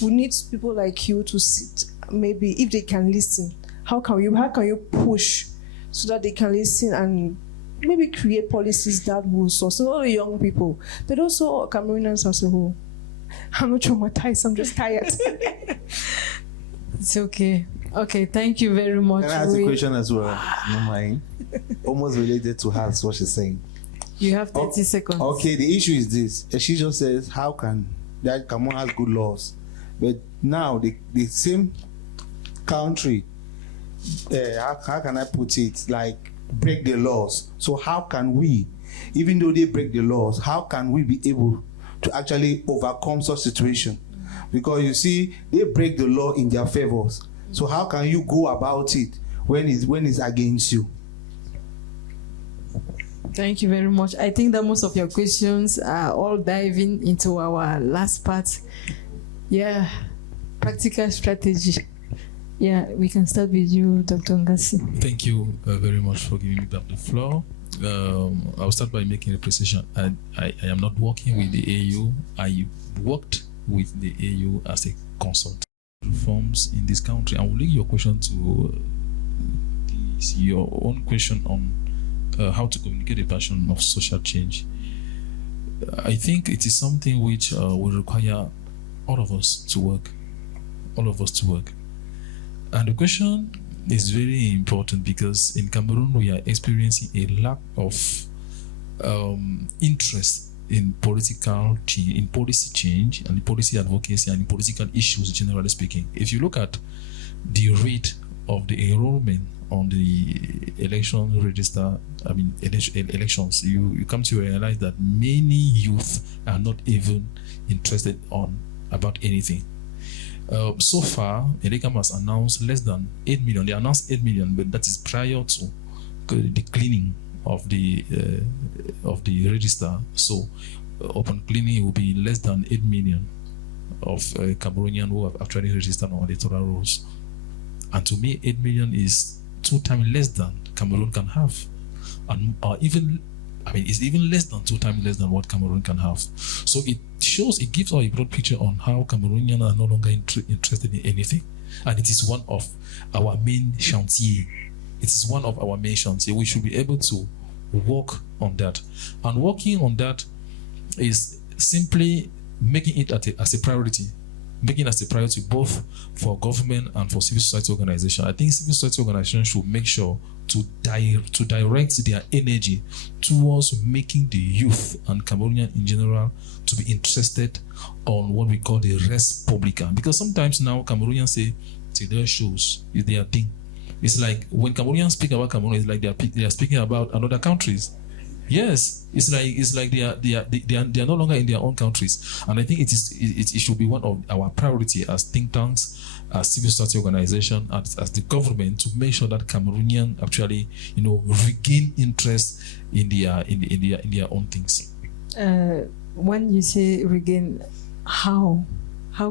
we need people like you to sit. Maybe if they can listen, how can you push so that they can listen and maybe create policies that will source not only young people, but also Cameroonians as a whole? I'm not traumatized, I'm just tired. It's okay. Okay, thank you very much. Can I ask a question as well? No mind. Almost related to her, what she's saying. You have 30 seconds. Okay, the issue is this. She just says, how can that Cameroon has good laws? But now the same country, how can I put it, break the laws. So how can we, even though they break the laws, how can we be able to actually overcome such situation? Because you see, they break the law in their favors. So how can you go about it when it's against you? Thank you very much. I think that most of your questions are all diving into our last part. Yeah, practical strategy. Yeah, we can start with you, Dr. Ngasi. Thank you very much for giving me back the floor. I'll start by making a precision. I am not working with the AU. I worked with the AU as a consultant. Reforms in this country. I will link your question to your own question on how to communicate the passion of social change. I think it is something which will require all of us to work. And the question is very important because in Cameroon we are experiencing a lack of interest in political change, in policy change, and policy advocacy, and in political issues, generally speaking. If you look at the rate of the enrollment on the election register, elections, you come to realize that many youth are not even interested about anything. So far, EDECAM has announced less than 8 million. They announced 8 million, but that is prior to the cleaning of the register. So upon cleaning, it will be less than 8 million of Cameroonians who have actually registered on electoral rolls. And to me, 8 million is 2 times less than Cameroon can have, and it's even less than 2 times less than what Cameroon can have. So it gives us a broad picture on how Cameroonians are no longer interested in anything, and it is one of our main chantier. It is one of our main chantier. We should be able to work on that, and working on that is simply making it as a priority. Making it as a priority both for government and for civil society organizations. I think civil society organizations should make sure to direct their energy towards making the youth and Cameroonian in general to be interested on what we call the res publica. Because sometimes now Cameroonians say their shows is their thing. It's like when Cameroonians speak about Cameroon, it's like they are speaking about another countries. Yes, it's like they are no longer in their own countries, and I think it should be one of our priority as think tanks, as civil society organization, as the government, to make sure that Cameroonians actually regain interest in their own things. When you say regain, how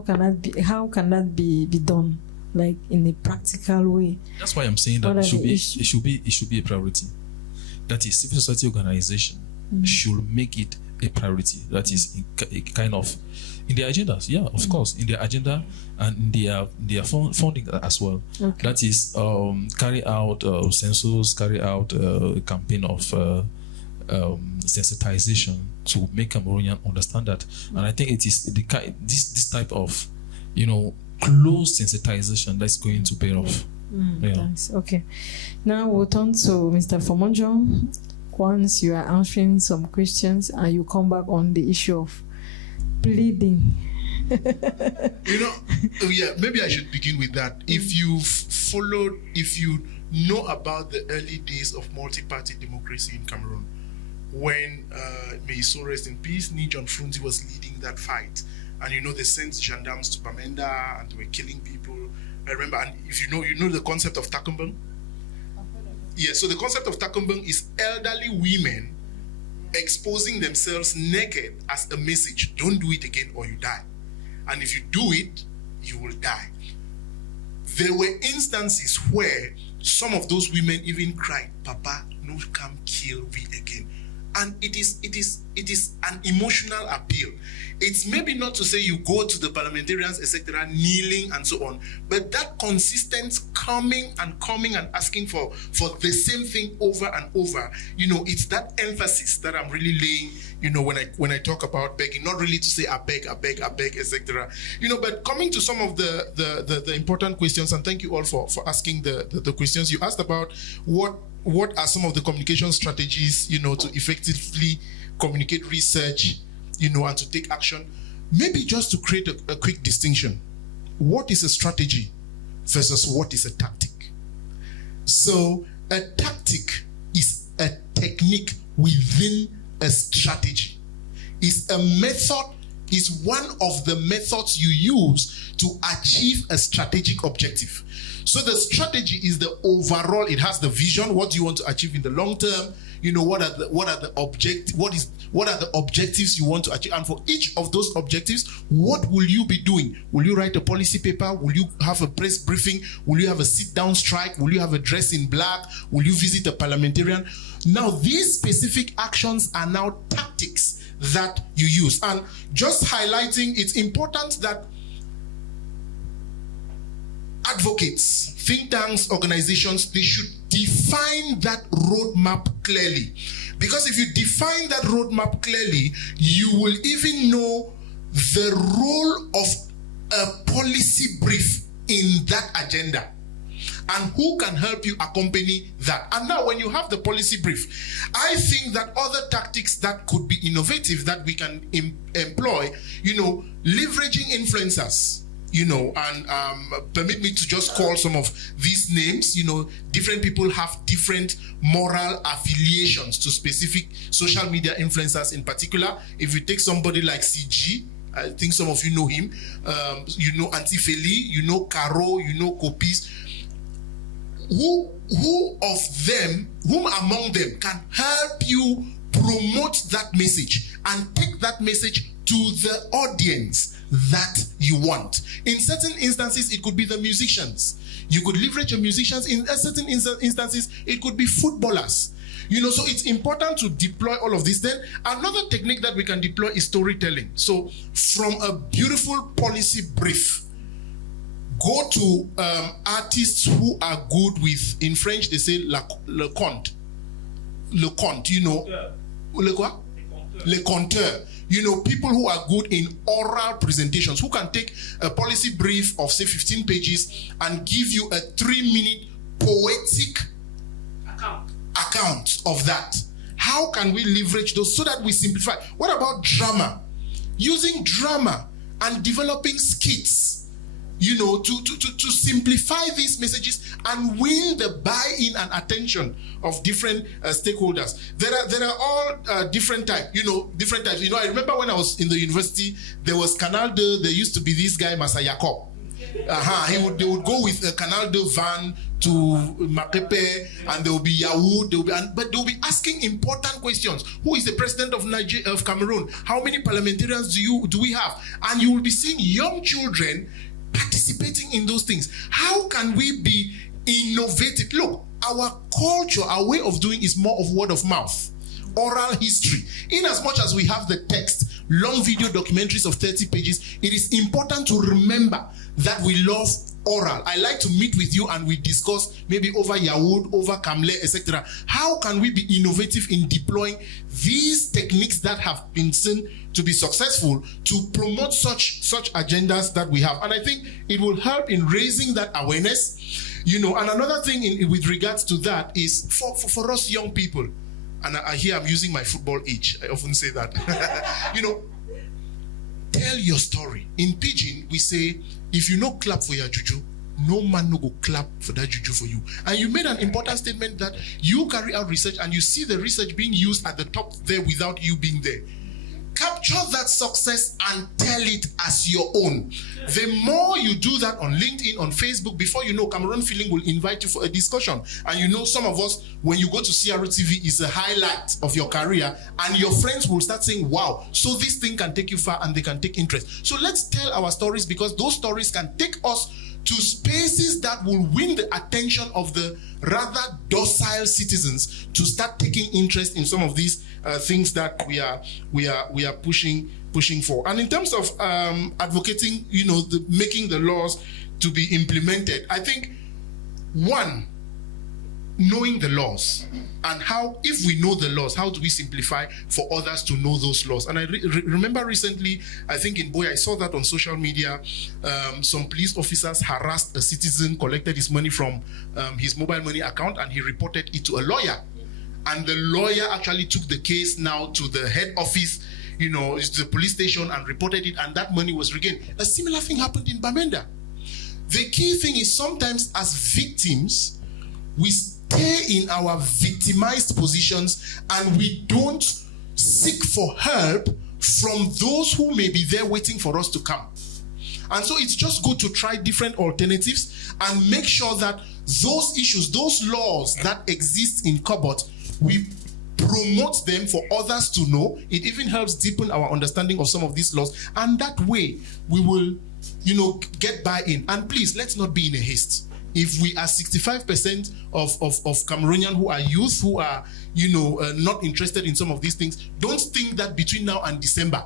can that be done, like in a practical way? That's why I'm saying that it should be a priority. That is, civil society organization should make it a priority. That is kind of in their agendas, yeah, of course, in their agenda and in their funding as well. Okay. That is, carry out census, carry out a campaign of sensitization to make Cameroonians understand that. And I think it is this type of close sensitization that's going to pay off. Yeah. Thanks. Okay. Now we'll turn to Mr. Fomonjo. Once you are answering some questions and you come back on the issue of pleading. Maybe I should begin with that. If you know about the early days of multi-party democracy in Cameroon, when may he so rest in peace, John Frunzi was leading that fight, and they sent gendarmes to Bamenda and they were killing people. I remember, and if you know the concept of takumbang? Yeah, so the concept of takumbang is elderly women exposing themselves naked as a message. Don't do it again or you die. And if you do it, you will die. There were instances where some of those women even cried, "Papa, no come kill me again." And it is an emotional appeal. It's maybe not to say you go to the parliamentarians, etc., kneeling and so on, but that consistent coming and asking for the same thing over and over. It's that emphasis that I'm really laying. When I talk about begging, not really to say I beg, etc. But coming to some of the important questions, and thank you all for asking the questions you asked about what are some of the communication strategies, to effectively communicate research, and to take action. Maybe just to create a quick distinction. What is a strategy versus what is a tactic? So a tactic is a technique within a strategy. It's a method, is one of the methods you use to achieve a strategic objective. So the strategy is the overall, it has the vision, what do you want to achieve in the long term, what are the objectives you want to achieve, and for each of those objectives, what will you be doing? Will you write a policy paper? Will you have a press briefing? Will you have a sit-down strike? Will you have a dress in black? Will you visit a parliamentarian? Now, these specific actions are now tactics that you use. And just highlighting, it's important that advocates, think tanks, organizations, they should define that roadmap clearly. Because if you define that roadmap clearly, you will even know the role of a policy brief in that agenda and who can help you accompany that. And now when you have the policy brief, I think that other tactics that could be innovative that we can employ, leveraging influencers, and permit me to just call some of these names. Different people have different moral affiliations to specific social media influencers in particular. If you take somebody like CG, I think some of you know him, Auntie Feli, Caro, Copies. Whom among them can help you promote that message and take that message to the audience that you want? In certain instances, it could be the musicians. You could leverage your musicians. In certain instances, it could be footballers. So it's important to deploy all of this. Then another technique that we can deploy is storytelling. So from a beautiful policy brief, go to artists who are good with, in French they say le conte, le quoi? Le conteur. People who are good in oral presentations, who can take a policy brief of say 15 pages and give you a 3-minute poetic account of that. How can we leverage those so that we simplify? What about drama? Using drama and developing skits, to simplify these messages and win the buy-in and attention of different stakeholders. There are all different types. Different types. I remember when I was in the university, there was Canal 2. There used to be this guy Masayako. They would go with a Canal 2 van to Makepe, and there will be Yahoo. But they will be asking important questions. Who is the president of Cameroon? How many parliamentarians do we have? And you will be seeing young children participating in those things. How can we be innovative? Look, our culture, our way of doing is more of word of mouth, oral history. In as much as we have the text, long video documentaries of 30 pages, it is important to remember that we love oral. I like to meet with you and we discuss maybe over Yahoo, over Kamle, etc. How can we be innovative in deploying these techniques that have been seen to be successful to promote such agendas that we have? And I think it will help in raising that awareness. And another thing with regards to that is for us young people, and I hear I'm using my football age. I often say that. Tell your story. In Pidgin, we say, if you no clap for your juju, no man no go clap for that juju for you. And you made an important statement that you carry out research and you see the research being used at the top there without you being there. Capture that success and tell it as your own. The more you do that on LinkedIn, on Facebook, before you know, Cameroon Feeling will invite you for a discussion. And some of us, when you go to CRTV, it's a highlight of your career, and your friends will start saying, wow, so this thing can take you far and they can take interest. So let's tell our stories, because those stories can take us to spaces that will win the attention of the rather docile citizens to start taking interest in some of these things that we are pushing for. And in terms of advocating, making the laws to be implemented, I think one, knowing the laws, and how, if we know the laws, how do we simplify for others to know those laws? And I remember recently, I think in Boy, I saw that on social media, some police officers harassed a citizen, collected his money from his mobile money account, and he reported it to a lawyer. And the lawyer actually took the case now to the head office, to the police station, and reported it, and that money was regained. A similar thing happened in Bamenda. The key thing is sometimes as victims, we stay in our victimized positions and we don't seek for help from those who may be there waiting for us to come. And so it's just good to try different alternatives and make sure that those issues, those laws that exist in cupboard, we promote them for others to know. It even helps deepen our understanding of some of these laws. And that way, we will, get buy-in. And please, let's not be in a haste. If we are 65% of Cameroonian who are youth, who are, not interested in some of these things, don't think that between now and December,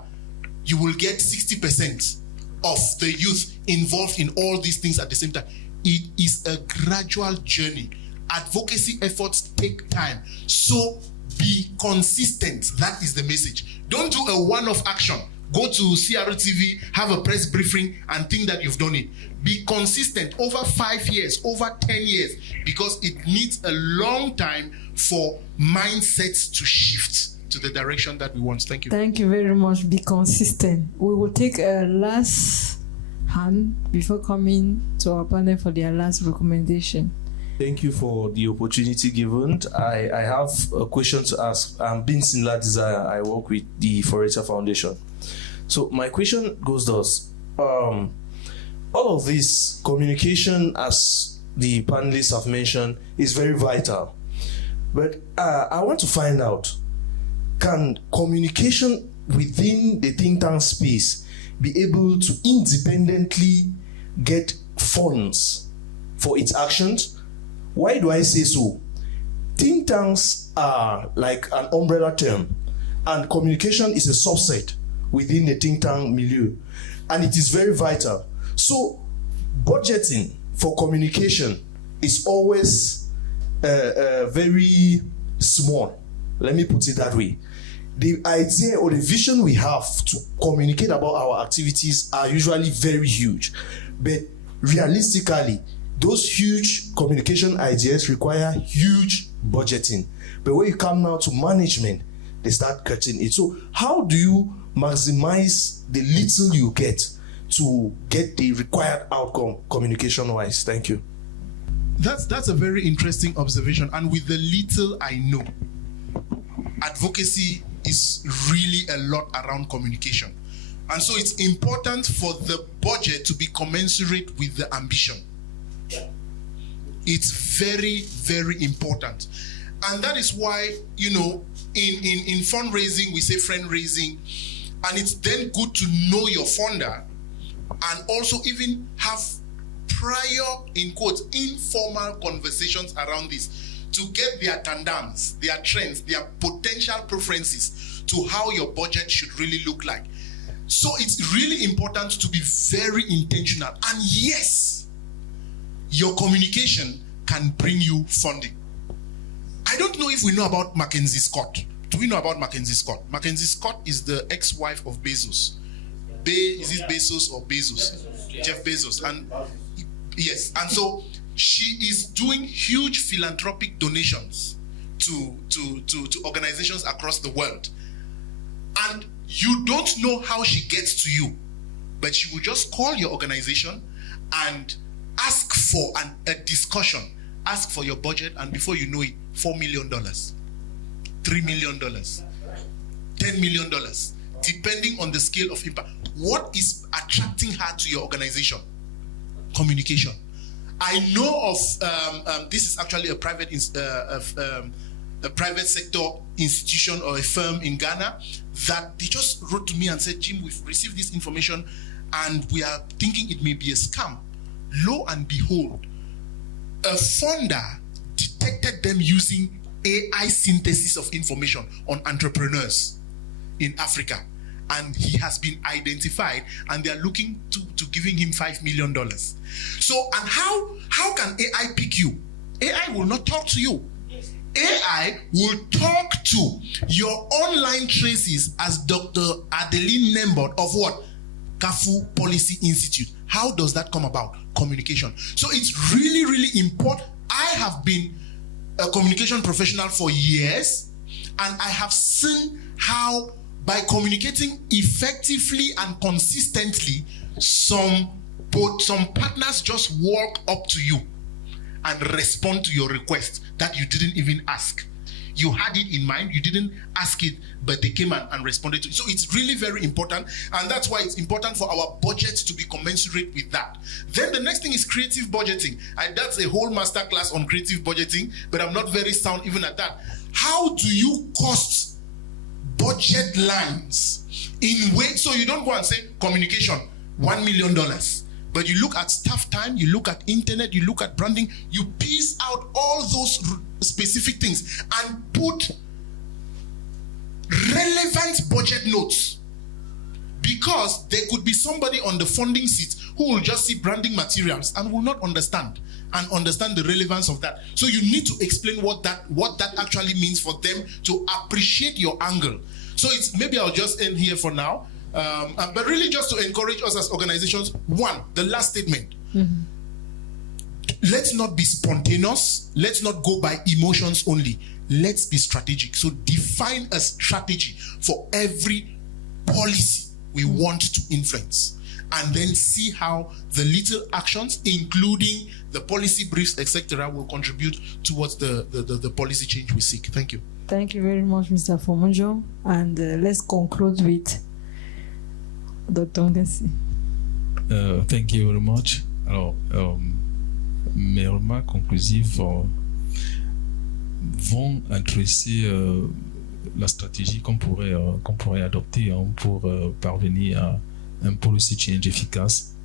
you will get 60% of the youth involved in all these things at the same time. It is a gradual journey. Advocacy efforts take time. So be consistent. That is the message. Don't do a one-off action. Go to CRTV, have a press briefing, and think that you've done it. Be consistent over 5 years, over 10 years, because it needs a long time for mindsets to shift to the direction that we want. Thank you. Thank you very much. Be consistent. We will take a last hand before coming to our panel for their last recommendation. Thank you for the opportunity given. I have a question to ask. I'm being Sinla Desire. I work with the Forager Foundation. So my question goes thus. All of this communication, as the panelists have mentioned, is very vital. But I want to find out, can communication within the think tank space be able to independently get funds for its actions? Why do I say so? Think tanks are like an umbrella term, and communication is a subset within the think tank milieu, and it is very vital. So budgeting for communication is always very small. Let me put it that way. The idea or the vision we have to communicate about our activities are usually very huge, but realistically, those huge communication ideas require huge budgeting. But when you come now to management, they start cutting it. So how do you maximize the little you get to get the required outcome communication-wise? Thank you. That's a very interesting observation. And with the little I know, advocacy is really a lot around communication. And so it's important for the budget to be commensurate with the ambition. It's very, very important. And that is why, in fundraising, we say friend raising, and it's then good to know your funder and also even have prior, in quotes, informal conversations around this to get their tandems, their trends, their potential preferences to how your budget should really look like. So it's really important to be very intentional. And yes, your communication can bring you funding. I don't know if we know about Mackenzie Scott. Do we know about Mackenzie Scott? Mackenzie Scott is the ex-wife of Bezos. Is it Bezos or Bezos? Jeff Bezos. And yes, and so she is doing huge philanthropic donations to organizations across the world. And you don't know how she gets to you, but she will just call your organization and ask for a discussion, ask for your budget, and before you know it, $4 million, $3 million, $10 million, depending on the scale of impact. What is attracting her to your organization? Communication. I know of, this is actually a private sector institution or a firm in Ghana that they just wrote to me and said, Jim, we've received this information and we are thinking it may be a scam. Lo and behold, a funder detected them using AI synthesis of information on entrepreneurs in Africa. And he has been identified, and they are looking to giving him $5 million. So, and how can AI pick you? AI will not talk to you. AI will talk to your online traces as Dr. Adeline Nembod of what? CAFU Policy Institute. How does that come about? Communication. So it's really, really important. I have been a communication professional for years, and I have seen how by communicating effectively and consistently, some partners just walk up to you and respond to your request that you didn't even ask. You had it in mind, you didn't ask it, but they came and responded to it. So it's really very important, and that's why it's important for our budget to be commensurate with that. Then the next thing is creative budgeting, and that's a whole masterclass on creative budgeting, but I'm not very sound even at that. how do you cost budget lines in ways, so you don't go and say communication, $1 million. But you look at staff time, you look at internet, you look at branding, you piece out all those specific things and put relevant budget notes. Because there could be somebody on the funding seat who will just see branding materials and will not understand the relevance of that. So you need to explain what that actually means for them to appreciate your angle. So it's, maybe I'll just end here for now. But really just to encourage us as organizations, one, the last statement. Mm-hmm. Let's not be spontaneous. Let's not go by emotions only. Let's be strategic. So define a strategy for every policy we want to influence, and then see how the little actions, including the policy briefs, etc., will contribute towards the policy change we seek. Thank you. Thank you very much, Mr. Fomonjo. And let's conclude with Dr. Ngassi. Thank you very much. Alors, mes remarques conclusives vont adresser la stratégie qu'on pourrait adopter pour parvenir à un policy change efficace.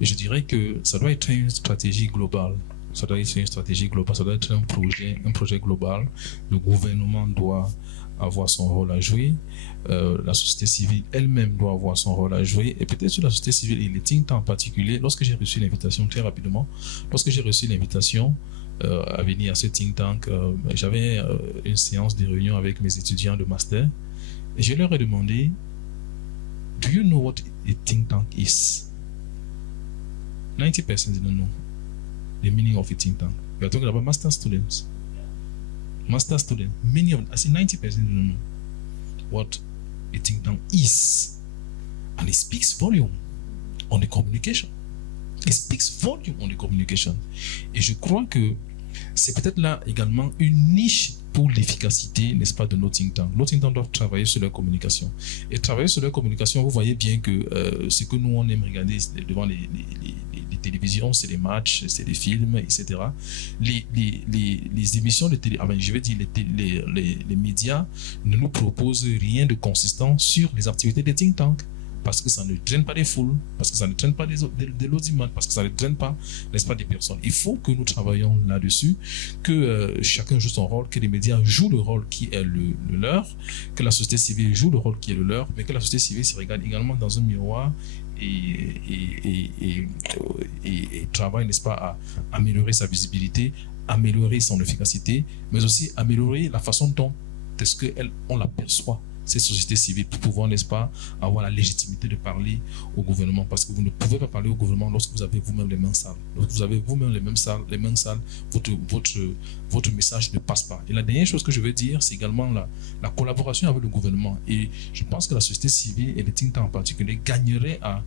Et je dirais que ça doit être une stratégie globale. Ça doit être une stratégie globale, ça doit être un projet global. Le gouvernement doit avoir son rôle à jouer. La société civile elle-même doit avoir son rôle à jouer. Et peut-être sur la société civile et les think tanks en particulier, lorsque j'ai reçu l'invitation, très rapidement, à venir à ce think tank, j'avais une séance de réunion avec mes étudiants de master et je leur ai demandé, do you know what a think tank is? 90% didn't know the meaning of a think tank. We are talking about master students. Many of them, I say 90% didn't know what a think tank is. And it speaks volume on the communication. It speaks volume on the communication. Et je crois que c'est peut-être là également une niche pour l'efficacité, n'est-ce pas, de nos think tanks. Nos think tanks doivent travailler sur leur communication. Et travailler sur leur communication, vous voyez bien que ce que nous, on aime regarder devant les télévisions, c'est les matchs, c'est les films, etc. Les émissions de télé, je vais dire les médias ne nous proposent rien de consistant sur les activités des think tanks. Parce que ça ne traîne pas des foules, parce que ça ne traîne pas de l'audimat, parce que ça ne traîne pas, n'est-ce pas, des personnes. Il faut que nous travaillions là-dessus, que chacun joue son rôle, que les médias jouent le rôle qui est le leur, que la société civile joue le rôle qui est le leur, mais que la société civile se regarde également dans un miroir et travaille, n'est-ce pas, à améliorer sa visibilité, améliorer son efficacité, mais aussi améliorer la façon dont est-ce qu'on l'aperçoit, cette société civile, pour pouvoir, n'est-ce pas, avoir la légitimité de parler au gouvernement, parce que vous ne pouvez pas parler au gouvernement lorsque vous avez vous-même les mains sales. Lorsque vous avez vous-même les mains sales, votre message ne passe pas. Et la dernière chose que je veux dire, c'est également la collaboration avec le gouvernement. Et je pense que la société civile et les think tanks en particulier gagneraient à,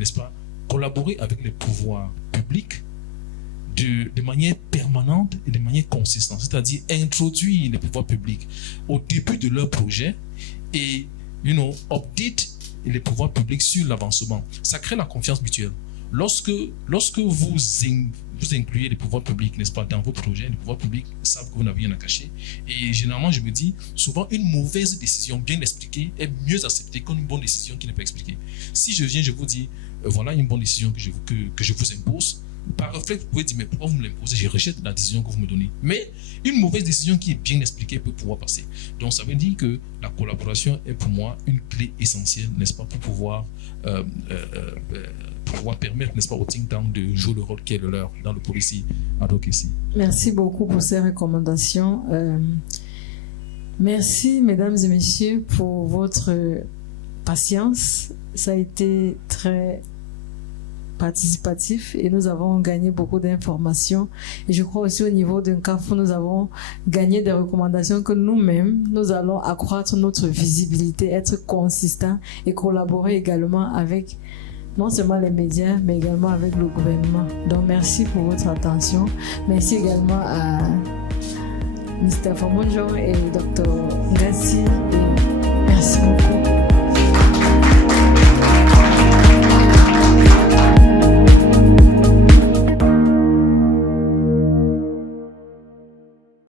n'est-ce pas, collaborer avec les pouvoirs publics de manière permanente et de manière consistante, c'est-à-dire introduire les pouvoirs publics au début de leur projet et, update les pouvoirs publics sur l'avancement. Ça crée la confiance mutuelle. Lorsque vous incluez les pouvoirs publics, n'est-ce pas, dans vos projets, les pouvoirs publics savent que vous n'avez rien à cacher. Et généralement, je me dis, souvent, une mauvaise décision bien expliquée est mieux acceptée qu'une bonne décision qui n'est pas expliquée. Si je viens, je vous dis, voilà une bonne décision que je vous impose, par réflexe, vous pouvez dire, mais pourquoi vous me l'imposez? Je rejette la décision que vous me donnez. Mais une mauvaise décision qui est bien expliquée peut pouvoir passer. Donc, ça veut dire que la collaboration est pour moi une clé essentielle, n'est-ce pas, pour pouvoir permettre, n'est-ce pas, au think tank de jouer le rôle qui est le leur dans le policy advocacy. Merci beaucoup pour ces recommandations. Merci, mesdames et messieurs, pour votre patience. Ça a été très participatif et nous avons gagné beaucoup d'informations, et je crois aussi au niveau d'un CAFO nous avons gagné des recommandations que nous-mêmes nous allons accroître notre visibilité, être consistants et collaborer également avec non seulement les médias mais également avec le gouvernement. Donc merci pour votre attention. Merci également à Mr. Fomonjo et Dr. Ngassi et